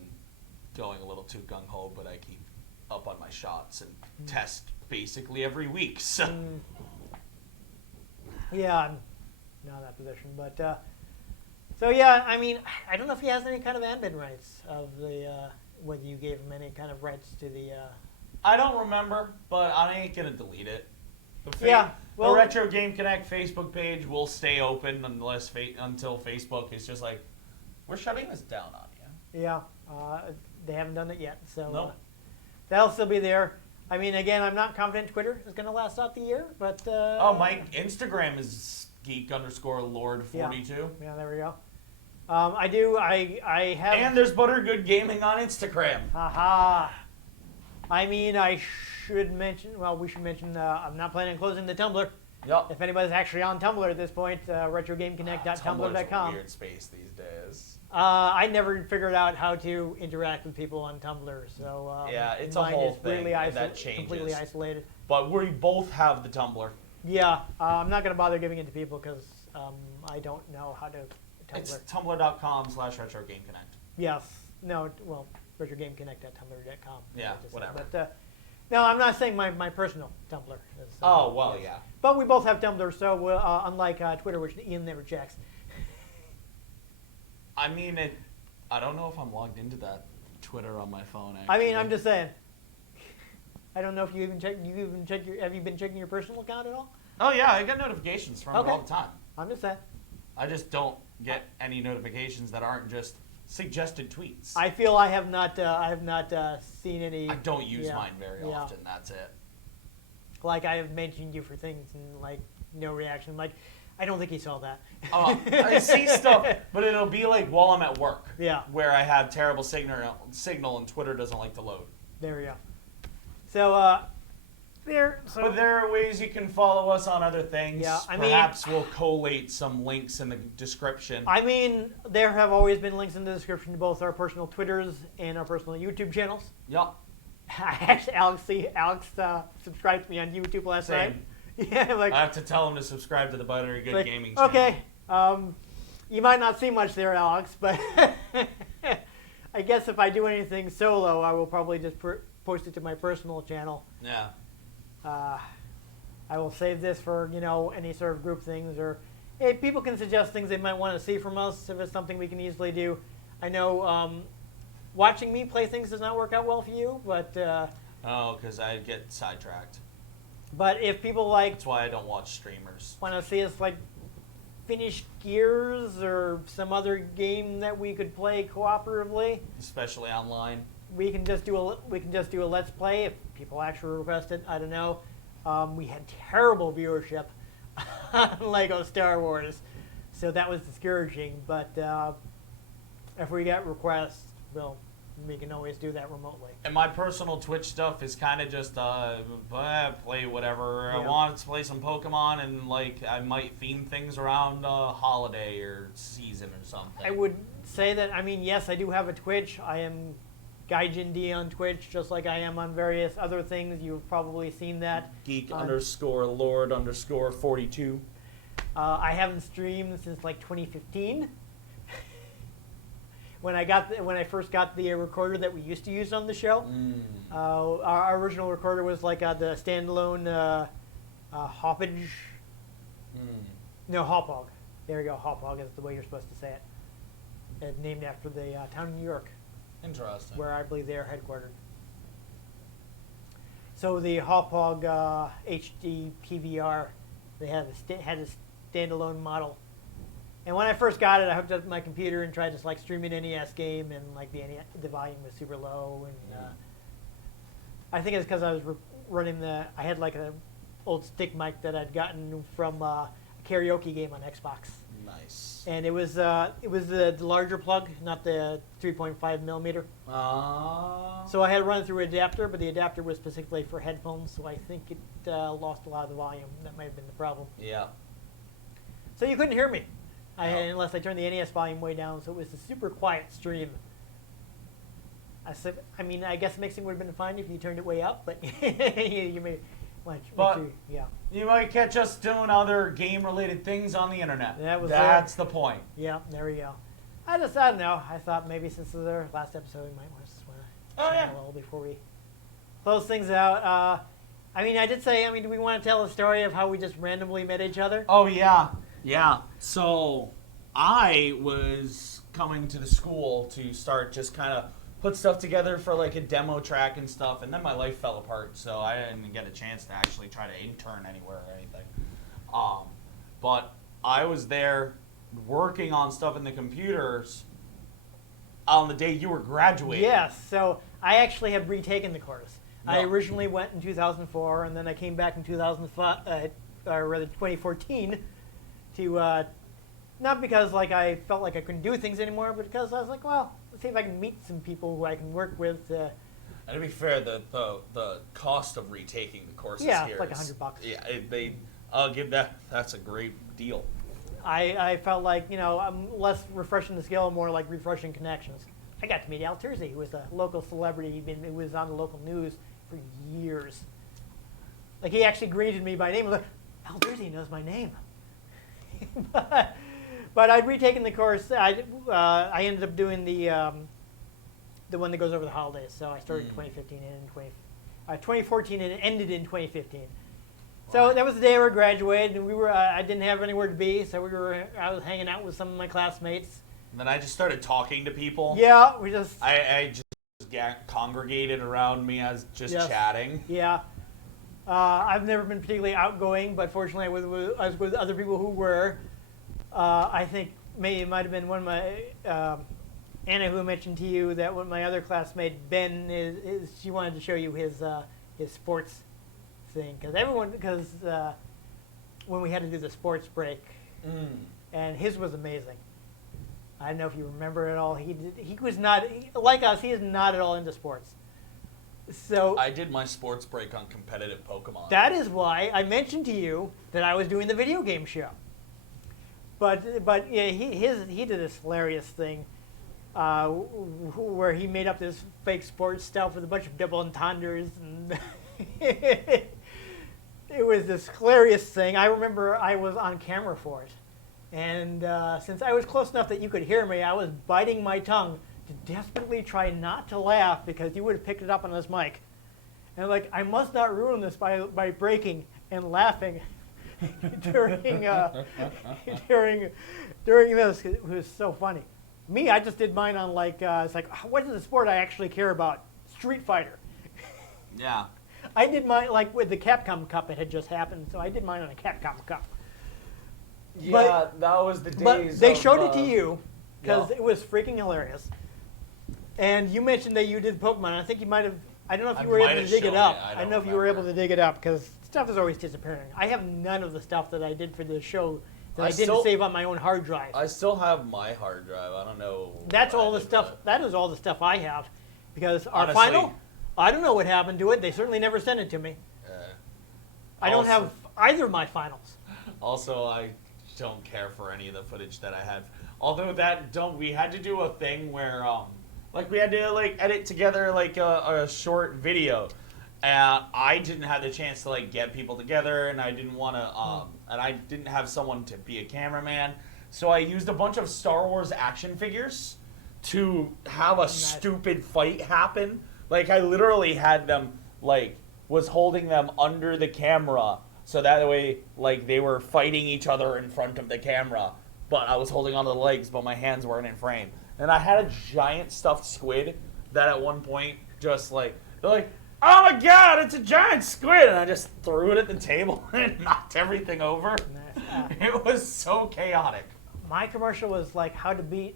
going a little too gung-ho, but I keep up on my shots and test basically every week. So. Yeah, I'm not in that position, but so yeah, I mean, I don't know if he has any kind of admin rights of the whether you gave him any kind of rights to the. I don't remember, but I ain't gonna delete it. Yeah, well- the Retro Game Connect Facebook page will stay open until Facebook is just like, we're shutting this down on you. Yeah, they haven't done it yet, so Nope. that'll still be there. I mean, again, I'm not confident Twitter is going to last out the year, but My Instagram is geek_lord42. Yeah, there we go. I have. And there's Buttergood Gaming on Instagram. Haha. I mean, I should mention. Well, we should mention. I'm not planning on closing the Tumblr. Yep. If anybody's actually on Tumblr at this point, Tumblr's a retrogameconnect.tumblr.com. weird space these days. I never figured out how to interact with people on Tumblr, so Yeah, it's a mine whole is thing, really and that changes. completely isolated. But we both have the Tumblr. Yeah, I'm not going to bother giving it to people because I don't know how to Tumblr. It's tumblr.com/retrogameconnect. Yes. No, well, retrogameconnect.tumblr.com. Yeah, whatever. But, no, I'm not saying my personal Tumblr. Is, Oh, well, yes. yeah. But we both have Tumblr, so we'll, unlike Twitter, which Ian never checks. I mean, I don't know if I'm logged into that Twitter on my phone, actually. I mean, I'm just saying. I don't know if you even check. Have you been checking your personal account at all? Oh, yeah, I get notifications from it all the time. I'm just saying. I just don't get any notifications that aren't just suggested tweets. I feel I have not seen any. I don't use yeah, mine very yeah. often, that's it. Like I have mentioned you for things and like no reaction. Like I don't think he saw that. I see stuff, but it'll be like while I'm at work. Yeah. Where I have terrible signal and Twitter doesn't like to load. There we go. So But there are ways you can follow us on other things. Yeah, Perhaps we'll collate some links in the description. I mean, there have always been links in the description to both our personal Twitters and our personal YouTube channels. Yep. Actually, Alex subscribed to me on YouTube last night. Yeah, like I have to tell him to subscribe to the Buttery Good like, Gaming channel. Okay, you might not see much there, Alex, but I guess if I do anything solo, I will probably just post it to my personal channel. Yeah. I will save this for, any sort of group things, or hey, people can suggest things they might want to see from us if it's something we can easily do. I know watching me play things does not work out well for you, but because I get sidetracked. but if people That's why I don't watch streamers. want to see us finish Gears or some other game that we could play cooperatively, Especially online. we can just do a let's play if people actually request it. I don't know. We had terrible viewership on Lego Star Wars, so that was discouraging. But if we get requests, we can always do that remotely. And my personal Twitch stuff is kind of just play whatever. I Yeah. want to play some Pokemon, and I might theme things around holiday or season or something. I would say that, yes, I do have a Twitch. I am Gaijin D on Twitch, just like I am on various other things. You've probably seen that. Geek_Lord_42. I haven't streamed since 2015. When I first got the recorder that we used to use on the show. Our original recorder was the standalone Hoppage. No, Hauppauge. There you go. Hauppauge is the way you're supposed to say it. It's named after the town in New York, Interesting. where I believe they are headquartered. So the Hauppauge HD PVR, they had a standalone model. And when I first got it, I hooked up my computer and tried to stream an NES game, and the volume was super low. And I think it's because I was running I had an old stick mic that I'd gotten from a karaoke game on Xbox. Nice. And it was the larger plug, not the 3.5 millimeter. So I had to run it through an adapter, but the adapter was specifically for headphones, so I think it lost a lot of the volume. That might have been the problem. Yeah. So you couldn't hear me. No. Unless I turned the NES volume way down, so it was a super quiet stream. I guess mixing would have been fine if you turned it way up, but you may yeah. You might catch us doing other game-related things on the internet. That's the point. Yeah, there we go. I don't know. I thought maybe since this is our last episode, we might want to chat a little before we close things out. I did say, do we want to tell a story of how we just randomly met each other? Oh, yeah. Yeah. So I was coming to the school to start just kind of put stuff together for a demo track and stuff, and then my life fell apart, so I didn't get a chance to actually try to intern anywhere or anything. But I was there working on stuff in the computers on the day you were graduating. Yes, so I actually had retaken the course. No. I originally went in 2004, and then I came back in 2014 to, not because I felt like I couldn't do things anymore, but because I was let's see if I can meet some people who I can work with to And to be fair, the cost of retaking the courses Yeah, here it's like is- $100. Yeah, I'll give that. That's a great deal. I felt like, I'm less refreshing the skill, more like refreshing connections. I got to meet Al Tersey, who was a local celebrity. He was on the local news for years. Like, he actually greeted me by name. I was like, Al Tersey knows my name. but I'd retaken the course. I ended up doing the one that goes over the holidays. So I started in 2015 and in 2014 and it ended in 2015. So that was the day we graduated, and I didn't have anywhere to be, so I was hanging out with some of my classmates. And then I just started talking to people. Yeah, we just. I just congregated around me as just chatting. Yeah. I've never been particularly outgoing, but fortunately I was with other people who were. I think it might have been one of my, Anna, who mentioned to you that one of my other classmate, Ben, she wanted to show you his sports thing. Because when we had to do the sports break, and his was amazing. I don't know if you remember it all. He was not, like us, he is not at all into sports. So I did my sports break on competitive Pokemon. that is why I mentioned to you that I was doing the video game show. But yeah, he did this hilarious thing where he made up this fake sports stuff with a bunch of double entendres, and it was this hilarious thing. I remember I was on camera for it, and since I was close enough that you could hear me, I was biting my tongue to desperately try not to laugh because you would have picked it up on this mic. And like, I must not ruin this by breaking and laughing during this. It was so funny. Me, I just did mine on like, it's like, what is the sport I actually care about? Street Fighter. Yeah. I did mine like with the Capcom Cup. It had just happened, so I did mine on a Capcom Cup. Yeah, that was the days. But they showed it to you because yeah. it was freaking hilarious. And you mentioned that you did Pokemon. I think you might have. I don't know if you were able to dig it up. I don't know if you were able to dig it up because stuff is always disappearing. I have none of the stuff that I did for the show that I didn't save on my own hard drive. I still have my hard drive. I don't know. That's all the stuff. That is all the stuff I have, because our final. I don't know what happened to it. They certainly never sent it to me. I don't have either of my finals. Also, I don't care for any of the footage that I had. Although we had to do a thing where like we had to like edit together like a short video, and I didn't have the chance to like get people together, and I didn't want to and I didn't have someone to be a cameraman, so I used a bunch of Star Wars action figures to have a stupid fight happen. Like I literally had them was holding them under the camera, so that way like they were fighting each other in front of the camera, but I was holding onto the legs, but my hands weren't in frame. And I had a giant stuffed squid that at one point just they're like, oh my god, it's a giant squid! And I just threw it at the table and knocked everything over. It was so chaotic. My commercial was like how to beat.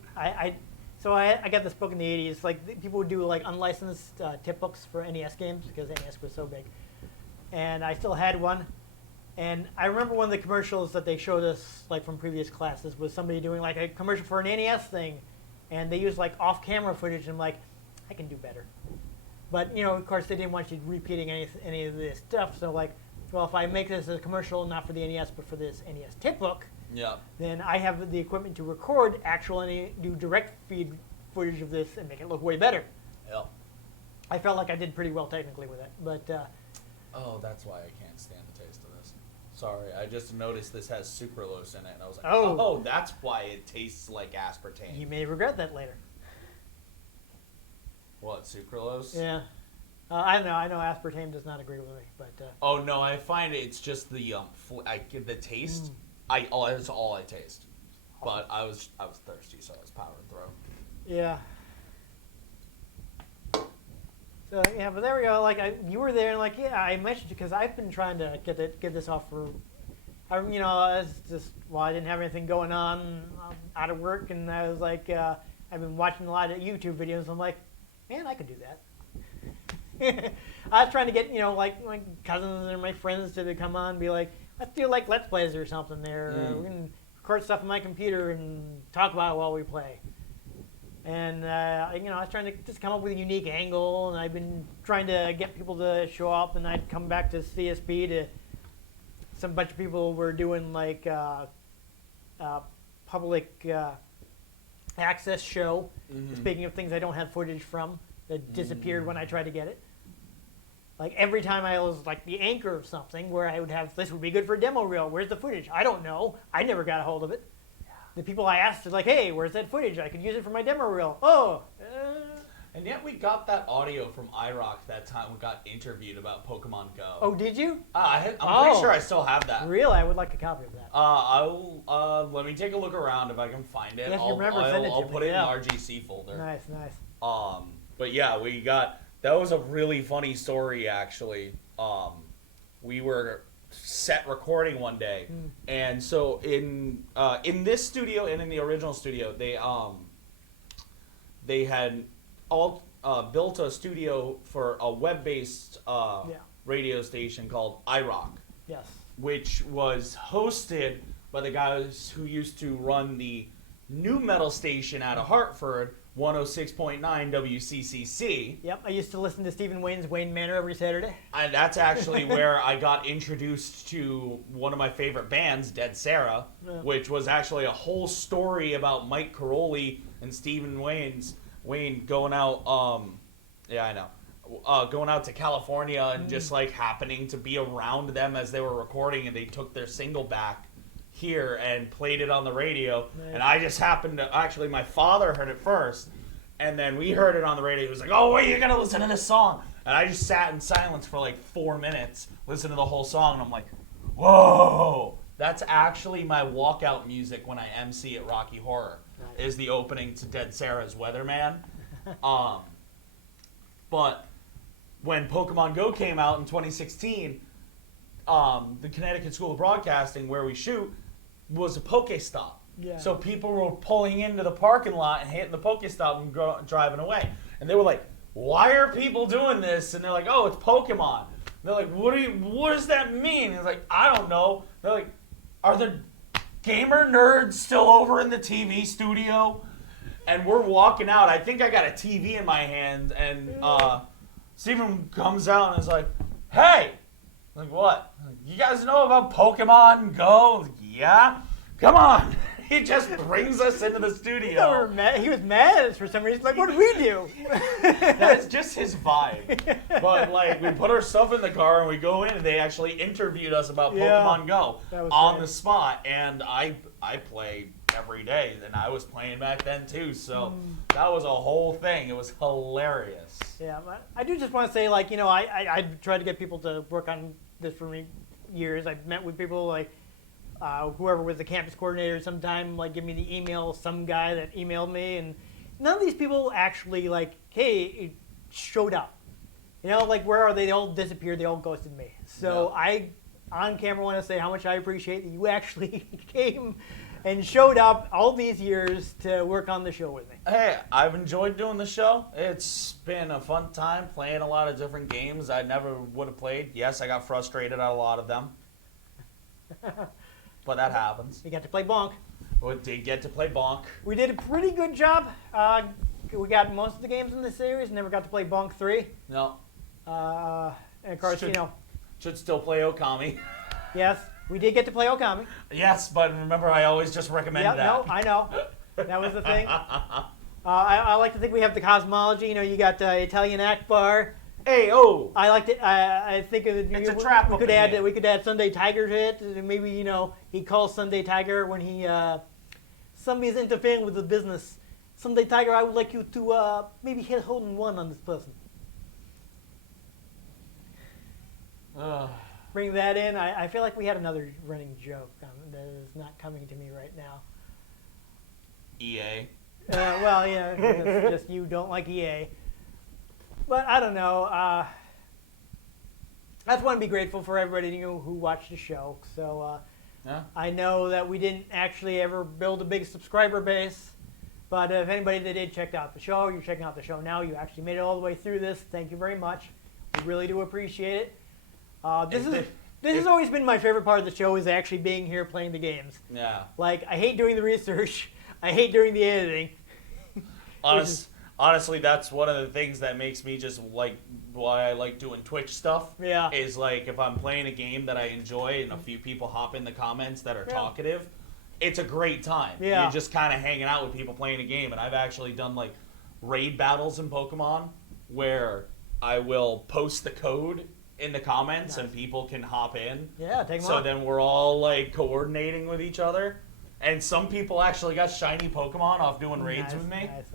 So I got this book in the 80s. Like people would do like unlicensed tip books for NES games because NES was so big. And I still had one. And I remember one of the commercials that they showed us like from previous classes was somebody doing like a commercial for an NES thing. And they used like off-camera footage, and I'm like, I can do better. But of course, they didn't want you repeating any of this stuff. So like, well, if I make this a commercial not for the NES but for this NES tip book, then I have the equipment to record do direct feed footage of this and make it look way better. Yeah. I felt like I did pretty well technically with it, but. Oh, that's why I can't stand the taste of this. Sorry, I just noticed this has sucralose in it, and I was like, oh, that's why it tastes like aspartame. You may regret that later. What, sucralose? Yeah. I don't know. I know aspartame does not agree with me, but. Oh no, I find it's just the the taste. That's all I taste. But I was thirsty, so I was powering through. Yeah. So yeah, but there we go. Like you were there, and like I mentioned because I've been trying to get this off for, it's just I didn't have anything going on out of work, and I was like I've been watching a lot of YouTube videos. And I'm like, man, I could do that. I was trying to get like my cousins and my friends to come on and be like, let's do like Let's Plays or something there. We can record stuff on my computer and talk about it while we play. And I was trying to just come up with a unique angle, and I've been trying to get people to show up, and I'd come back to CSP to some bunch of people were doing like public access show. Speaking of things I don't have footage from that disappeared when I tried to get it. Like every time I was like the anchor of something where I would have, this would be good for a demo reel. Where's the footage? I don't know. I never got a hold of it. The people I asked are like, hey, where's that footage? I could use it for my demo reel. Oh. And yet we got that audio from IROC that time we got interviewed about Pokemon Go. Oh, did you? I'm pretty sure I still have that. Really? I would like a copy of that. I'll let me take a look around if I can find it. Yes, you remember, send it to I'll me, put it yeah. in the RGC folder. Nice. But yeah, that was a really funny story actually. We were set recording one day, and so in this studio and in the original studio, they had all built a studio for a web-based radio station called IROC, Yes. which was hosted by the guys who used to run the new metal station out of Hartford, 106.9 WCCC. Yep, I used to listen to Stephen Wayne's Wayne Manor every Saturday. And that's actually where I got introduced to one of my favorite bands, Dead Sarah, which was actually a whole story about Mike Caroli and Stephen Wayne going out, going out to California and just like happening to be around them as they were recording, and they took their single back here and played it on the radio. Nice. And I just happened to, actually my father heard it first, and then we heard it on the radio. He was like, oh wait, you're gonna listen to this song. And I just sat in silence for like 4 minutes, listened to the whole song, and I'm like, whoa, that's actually my walkout music when I MC at Rocky Horror. Nice. Is the opening to Dead Sarah's Weatherman. But when Pokemon Go came out in 2016, the Connecticut School of Broadcasting, where we shoot, was a Pokestop. Yeah. So people were pulling into the parking lot and hitting the Pokestop and driving away. And they were like, why are people doing this? And they're like, oh, it's Pokemon. And they're like, what does that mean? And it's like, I don't know. They're like, are the gamer nerds still over in the TV studio? And we're walking out. I think I got a TV in my hand. And Steven comes out and is like, hey. I'm like, what? You guys know about Pokemon Go? Like, yeah? Come on. He just brings us into the studio. He was mad at us for some reason. Like, what did we do? That's just his vibe. But, like, we put our stuff in the car and we go in, and they actually interviewed us about Pokemon Go on the spot. And I play every day, and I was playing back then, too. So that was a whole thing. It was hilarious. Yeah, I do just want to say, like, I tried to get people to work on this for me years. I've met with people like whoever was the campus coordinator sometime, like give me the email, some guy that emailed me, and none of these people actually like, hey, it showed up. Like where are they? They all disappeared. They all ghosted me. So I, on camera, want to say how much I appreciate that you actually came and showed up all these years to work on the show with me. Hey, I've enjoyed doing the show. It's been a fun time playing a lot of different games I never would have played. Yes, I got frustrated at a lot of them. But that happens. We got to play Bonk. We did get to play Bonk. We did a pretty good job. We got most of the games in the series. Never got to play Bonk 3. No. And of course, Should still play Okami. Yes, we did get to play Okami. Yes, but remember, I always just recommend that. No, I know. That was the thing. I like to think we have the cosmology. You got Italian Akbar. Hey, oh! I like to. I think it's a trap. We could add Sunday Tiger to it. Maybe he calls Sunday Tiger when somebody's interfering with the business. Sunday Tiger, I would like you to maybe hit hole in one on this person. Bring that in. I feel like we had another running joke that is not coming to me right now. EA. Well, yeah, it's just you don't like EA. But I don't know. I just want to be grateful for everybody who watched the show. So I know that we didn't actually ever build a big subscriber base. But if anybody that did check out the show, you're checking out the show now. You actually made it all the way through this. Thank you very much. We really do appreciate it. This has always been my favorite part of the show, is actually being here playing the games. Yeah. Like, I hate doing the research. I hate doing the editing. Honestly, that's one of the things that makes me just like why I like doing Twitch stuff. Yeah. Is like if I'm playing a game that I enjoy and a few people hop in the comments that are talkative, it's a great time. Yeah. You're just kind of hanging out with people playing a game. And I've actually done like raid battles in Pokemon where I will post the code in the comments and people can hop in. Yeah, take them So on. then we're all like coordinating with each other. And some people actually got shiny Pokemon off doing raids with me. Nice.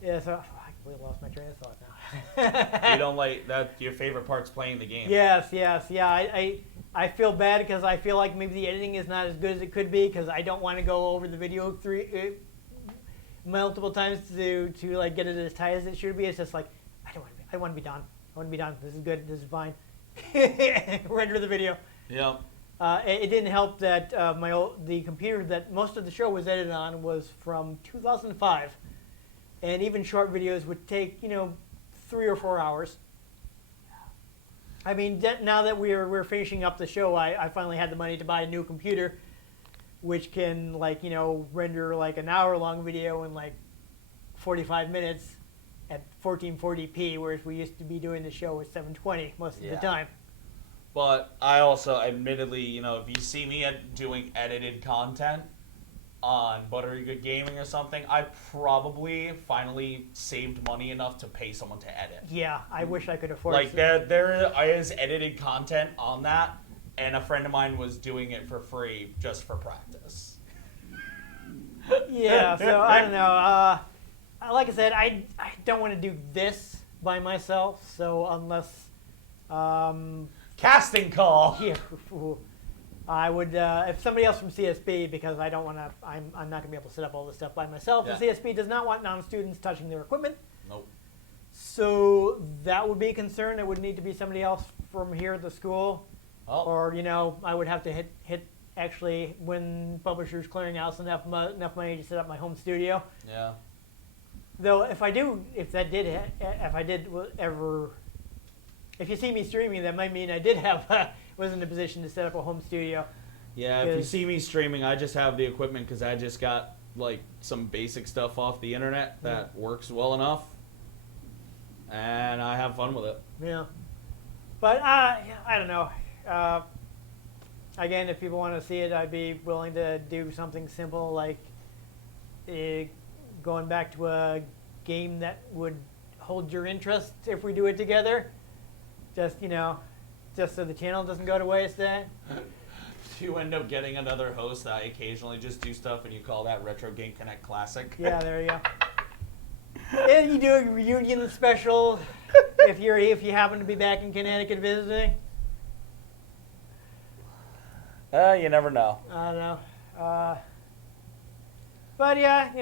Yeah, so I completely lost my train of thought now. You don't like that? Your favorite part's playing the game. Yes. Yeah, I feel bad because I feel like maybe the editing is not as good as it could be because I don't want to go over the video multiple times to like get it as tight as it should be. It's just like I want to be done. I want to be done. This is good. This is fine. Render the video. Yeah. It didn't help that the computer that most of the show was edited on was from 2005, and even short videos would take 3 or 4 hours. I mean, now that we're finishing up the show, I finally had the money to buy a new computer, which can render like an hour-long video in like 45 minutes at 1440p, whereas we used to be doing the show at 720 most of the time. But I also, admittedly, if you see me doing edited content on Butterfield Gaming or something, I probably finally saved money enough to pay someone to edit. Yeah, I wish I could afford. Like there is edited content on that, and a friend of mine was doing it for free just for practice. Yeah, so I don't know. Like I said, I don't want to do this by myself. So unless Casting call. yeah, I would if somebody else from CSB, because I don't want to. I'm not going to be able to set up all this stuff by myself. Yeah. And CSB does not want non-students touching their equipment. Nope. So that would be a concern. It would need to be somebody else from here at the school, or I would have to hit actually when Publishers Clearinghouse enough money to set up my home studio. Yeah. Though if I you see me streaming, that might mean I did was in a position to set up a home studio. Yeah, if you see me streaming, I just have the equipment because I just got like some basic stuff off the internet that works well enough, and I have fun with it. Yeah, but I don't know. Again, if people want to see it, I'd be willing to do something simple like going back to a game that would hold your interest if we do it together. Just so the channel doesn't go to waste. You end up getting another host that I occasionally just do stuff, and you call that Retro Game Connect Classic. Yeah, there you go. And you do a reunion special if you happen to be back in Connecticut visiting. You never know. I don't know. But yeah,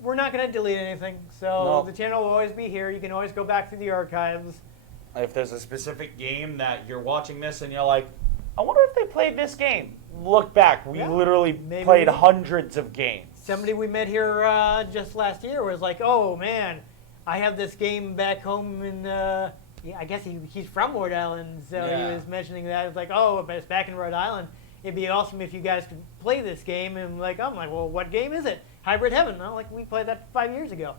we're not going to delete anything. So the channel will always be here. You can always go back through the archives. If there's a specific game that you're watching this and you're like, I wonder if they played this game. Look back. We literally played hundreds of games. Somebody we met here just last year was like, oh, man, I have this game back home in, I guess he's from Rhode Island, so he was mentioning that. It's like, oh, but it's back in Rhode Island. It'd be awesome if you guys could play this game. And I'm like, well, what game is it? Hybrid Heaven. And I'm like, we played that 5 years ago.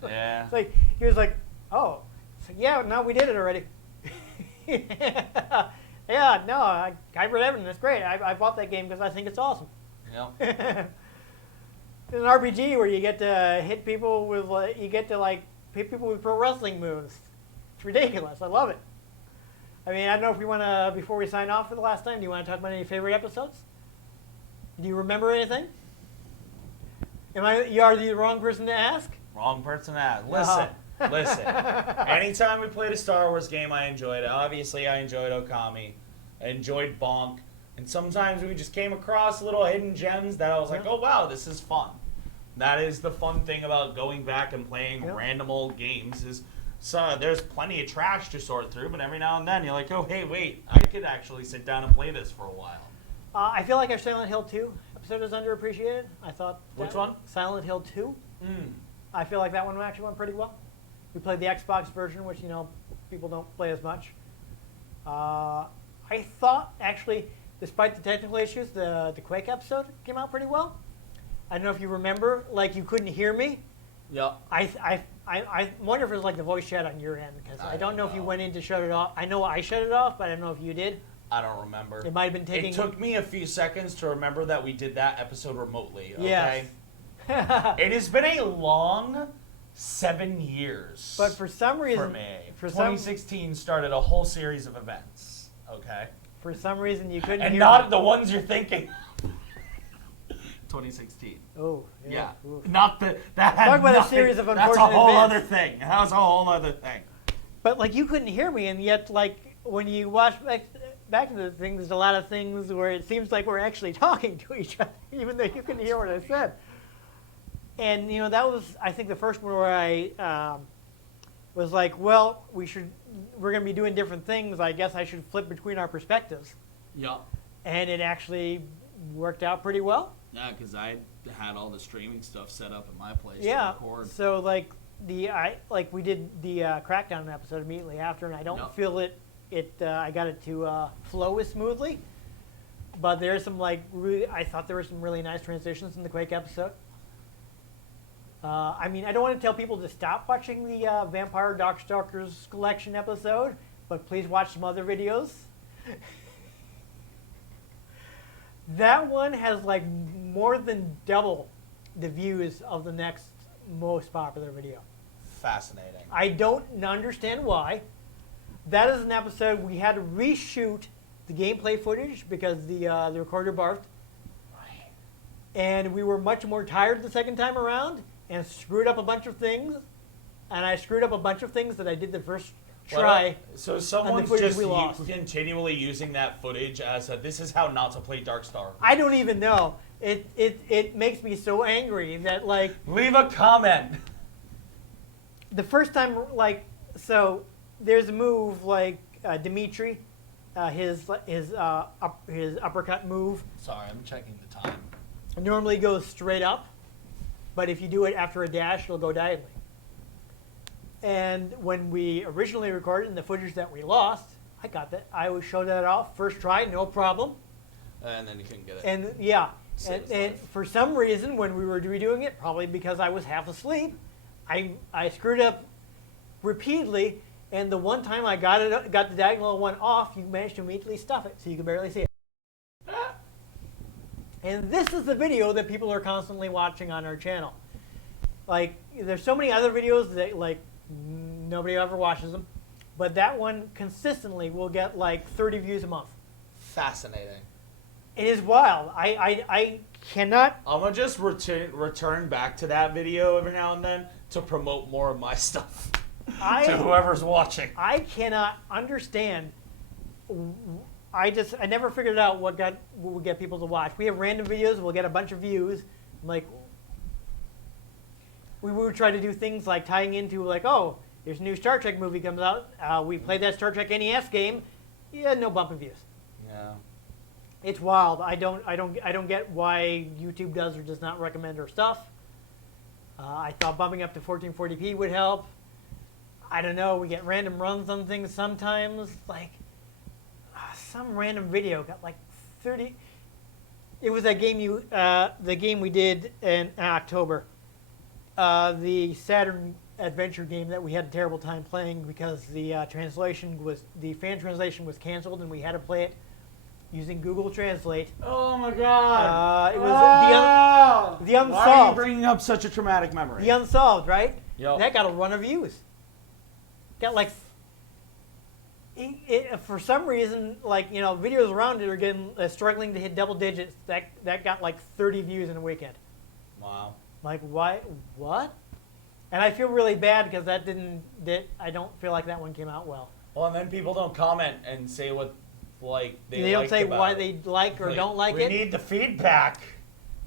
Yeah. It's like, he was like, oh, so yeah, no, we did it already. Yeah, no, Hybrid Heaven, that's great. I bought that game because I think it's awesome. Yep. It's an RPG where you get to hit people with, hit people with pro wrestling moves. It's ridiculous. I love it. I mean, I don't know if you want to, before we sign off for the last time, do you want to talk about any favorite episodes? Do you remember anything? You are the wrong person to ask? Wrong person to ask. Listen. Anytime we played a Star Wars game, I enjoyed it. Obviously, I enjoyed Okami. I enjoyed Bonk. And sometimes we just came across little hidden gems that I was like, oh, wow, this is fun. That is the fun thing about going back and playing random old games is there's plenty of trash to sort through, but every now and then you're like, oh, hey, wait, I could actually sit down and play this for a while. I feel like our Silent Hill 2 episode is underappreciated. I thought... Which one? Silent Hill 2. I feel like that one actually went pretty well. We played the Xbox version, which, people don't play as much. I thought, actually, despite the technical issues, the Quake episode came out pretty well. I don't know if you remember, like you couldn't hear me. Yeah. I wonder if it was like the voice chat on your end, because I don't know if you know. went in to shut it off. I know I shut it off, but I don't know if you did. I don't remember. It might have been taking. It took me a few seconds to remember that we did that episode remotely. Okay. Yes. It has been a long 7 years. But for some reason, for me, for some 2016 started a whole series of events. Okay. for some reason you couldn't And hear not me. the ones you're thinking. 2016. Oh, Yeah. Oof. Not the that had Talk about a nothing- series of That's a unfortunate whole events. other thing. That was a whole other thing. But like you couldn't hear me, and yet like when you watch back to the thing, there's a lot of things where it seems like we're actually talking to each other, even though you couldn't hear what I said. And you know that was, I think, the first one where I was like, well, we're going to be doing different things. I guess I should flip between our perspectives. Yeah. And it actually worked out pretty well. Yeah, because I had all the streaming stuff set up at my place to Yeah. record. So like we did the Crackdown episode immediately after, and I don't Yep. feel I got it to flow as smoothly. But there's some I thought there were some really nice transitions in the Quake episode. I mean, I don't want to tell people to stop watching the Vampire Darkstalkers collection episode, but please watch some other videos. That one has like more than double the views of the next most popular video. Fascinating. I don't understand why. That is an episode we had to reshoot the gameplay footage because the recorder barfed. And we were much more tired the second time around and screwed up a bunch of things. And I screwed up a bunch of things that I did the first try. So someone's footage just we lost. continually using that footage as this is how not to play Darkstar. I don't even know. It makes me so angry that like Leave a comment. the first time so there's a move like Dimitri, his uppercut move Sorry, I'm checking the time. normally goes straight up, but if you do it after a dash, it'll go diagonally. And when we originally recorded in the footage that we lost, I got that. I would show that off first try, no problem. And then you couldn't get it. And yeah, Saves and life. for some reason, when we were redoing it, probably because I was half asleep, I screwed up repeatedly. And the one time I got the diagonal one off, you managed to immediately stuff it, so you could barely see it. And this is the video that people are constantly watching on our channel. Like, there's so many other videos that like nobody ever watches them, but that one consistently will get like 30 views a month. Fascinating. It is wild. I cannot. I'm gonna just return back to that video every now and then to promote more of my stuff to whoever's watching. I cannot understand. I never figured out what would get people to watch. We have random videos. We'll get a bunch of views. Like, we would try to do things like tying into like, oh, there's a new Star Trek movie comes out. We played that Star Trek NES game. Yeah, no bumping views. Yeah. It's wild. I don't get why YouTube does or does not recommend our stuff. I thought bumping up to 1440p would help. I don't know. We get random runs on things sometimes. Like some random video got like 30. It was that game the game we did in October. The Saturn adventure game that we had a terrible time playing because the fan translation was canceled and we had to play it using Google Translate. Oh my God! It was the Unsolved. Why are you bringing up such a traumatic memory? The Unsolved, right? Yep. That got a run of views. Got like, for some reason, like videos around it are getting struggling to hit double digits. That got like 30 views in a weekend. Wow. Like why? What? And I feel really bad because I don't feel like that one came out well. Well, and then people don't comment and say what They don't say why they like or don't like it. We need the feedback.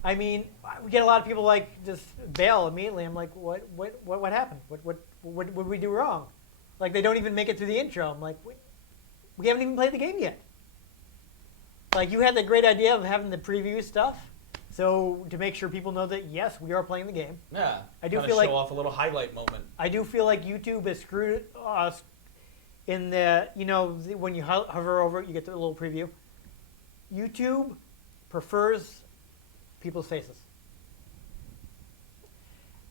I mean, we get a lot of people like just bail immediately. I'm like, what happened? What did we do wrong? Like they don't even make it through the intro. I'm like, we haven't even played the game yet. Like you had the great idea of having the preview stuff, so to make sure people know that yes, we are playing the game. Yeah. I do kinda feel like show off a little highlight moment. I do feel like YouTube has screwed us in the when you hover over it, you get the little preview. YouTube prefers people's faces.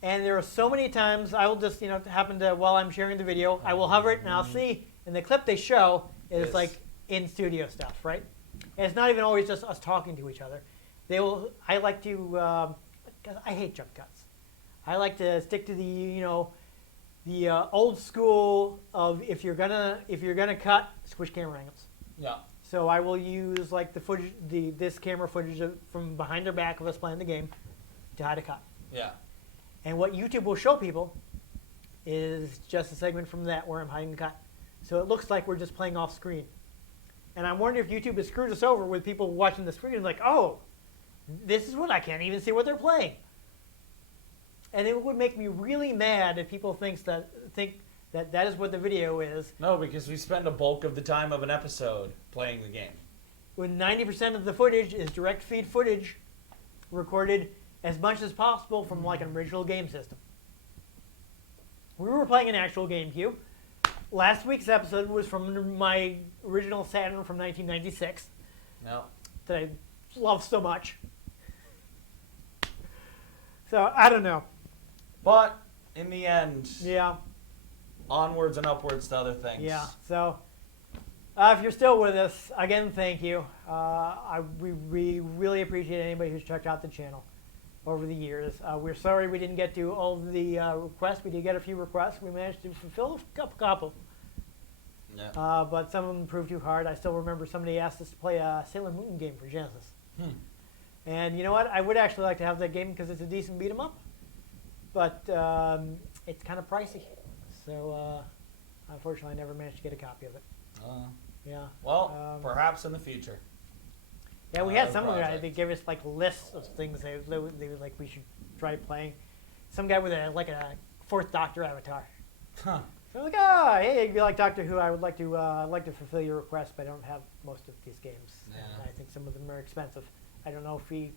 And there are so many times I will just, happen to, while I'm sharing the video, I will hover it and I'll see, and the clip they show is Yes. like in studio stuff, right? And it's not even always just us talking to each other. I like to, 'cause I hate jump cuts. I like to stick to the old school of if you're gonna cut, switch camera angles. Yeah. So I will use like the footage, this camera footage from behind their back of us playing the game to hide a cut. Yeah. And what YouTube will show people is just a segment from that where I'm hiding a cut. So it looks like we're just playing off screen. And I'm wondering if YouTube has screwed us over with people watching the screen like, oh, this is what I can't even see what they're playing. And it would make me really mad if people think that is what the video is. No, because we spend a bulk of the time of an episode playing the game. When 90% of the footage is direct feed footage recorded as much as possible from like an original game system. We were playing an actual GameCube. Last week's episode was from my original Saturn from 1996 No. that I love so much. So, I don't know. But in the end, Yeah, onwards and upwards to other things. yeah. So, if you're still with us, again, thank you. We really appreciate anybody who's checked out the channel over the years. We're sorry we didn't get to all of the requests. We did get a few requests. We managed to fulfill a couple. Yeah. But some of them proved too hard. I still remember somebody asked us to play a Sailor Moon game for Genesis. And you know what? I would actually like to have that game because it's a decent beat 'em up. But it's kind of pricey. So unfortunately, I never managed to get a copy of it. Yeah. Well, perhaps in the future. Yeah, we had Another some guy. project. They gave us like lists of things they were like we should try playing. Some guy with a Fourth Doctor avatar. Huh. So I'm like, hey, if you like Doctor Who, I'd like to fulfill your request, but I don't have most of these games. Yeah. And I think some of them are expensive. I don't know if he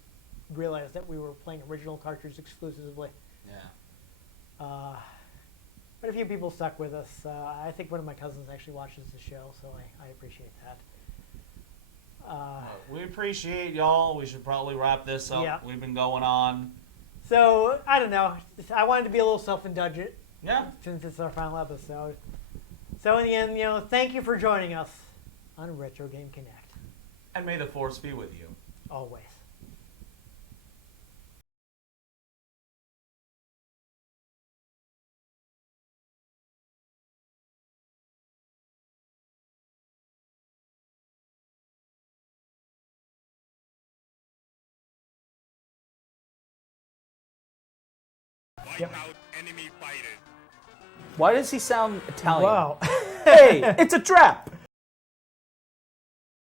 realized that we were playing original cartridges exclusively. Yeah. But a few people stuck with us. I think one of my cousins actually watches the show, so I appreciate that. We appreciate y'all. We should probably wrap this up. Yeah. We've been going on. So, I don't know. I wanted to be a little self-indulgent Yeah. since it's our final episode. So in the end, thank you for joining us on Retro Game Connect. And may the force be with you. Always. Yep. Why does he sound Italian? Wow. Hey, it's a trap!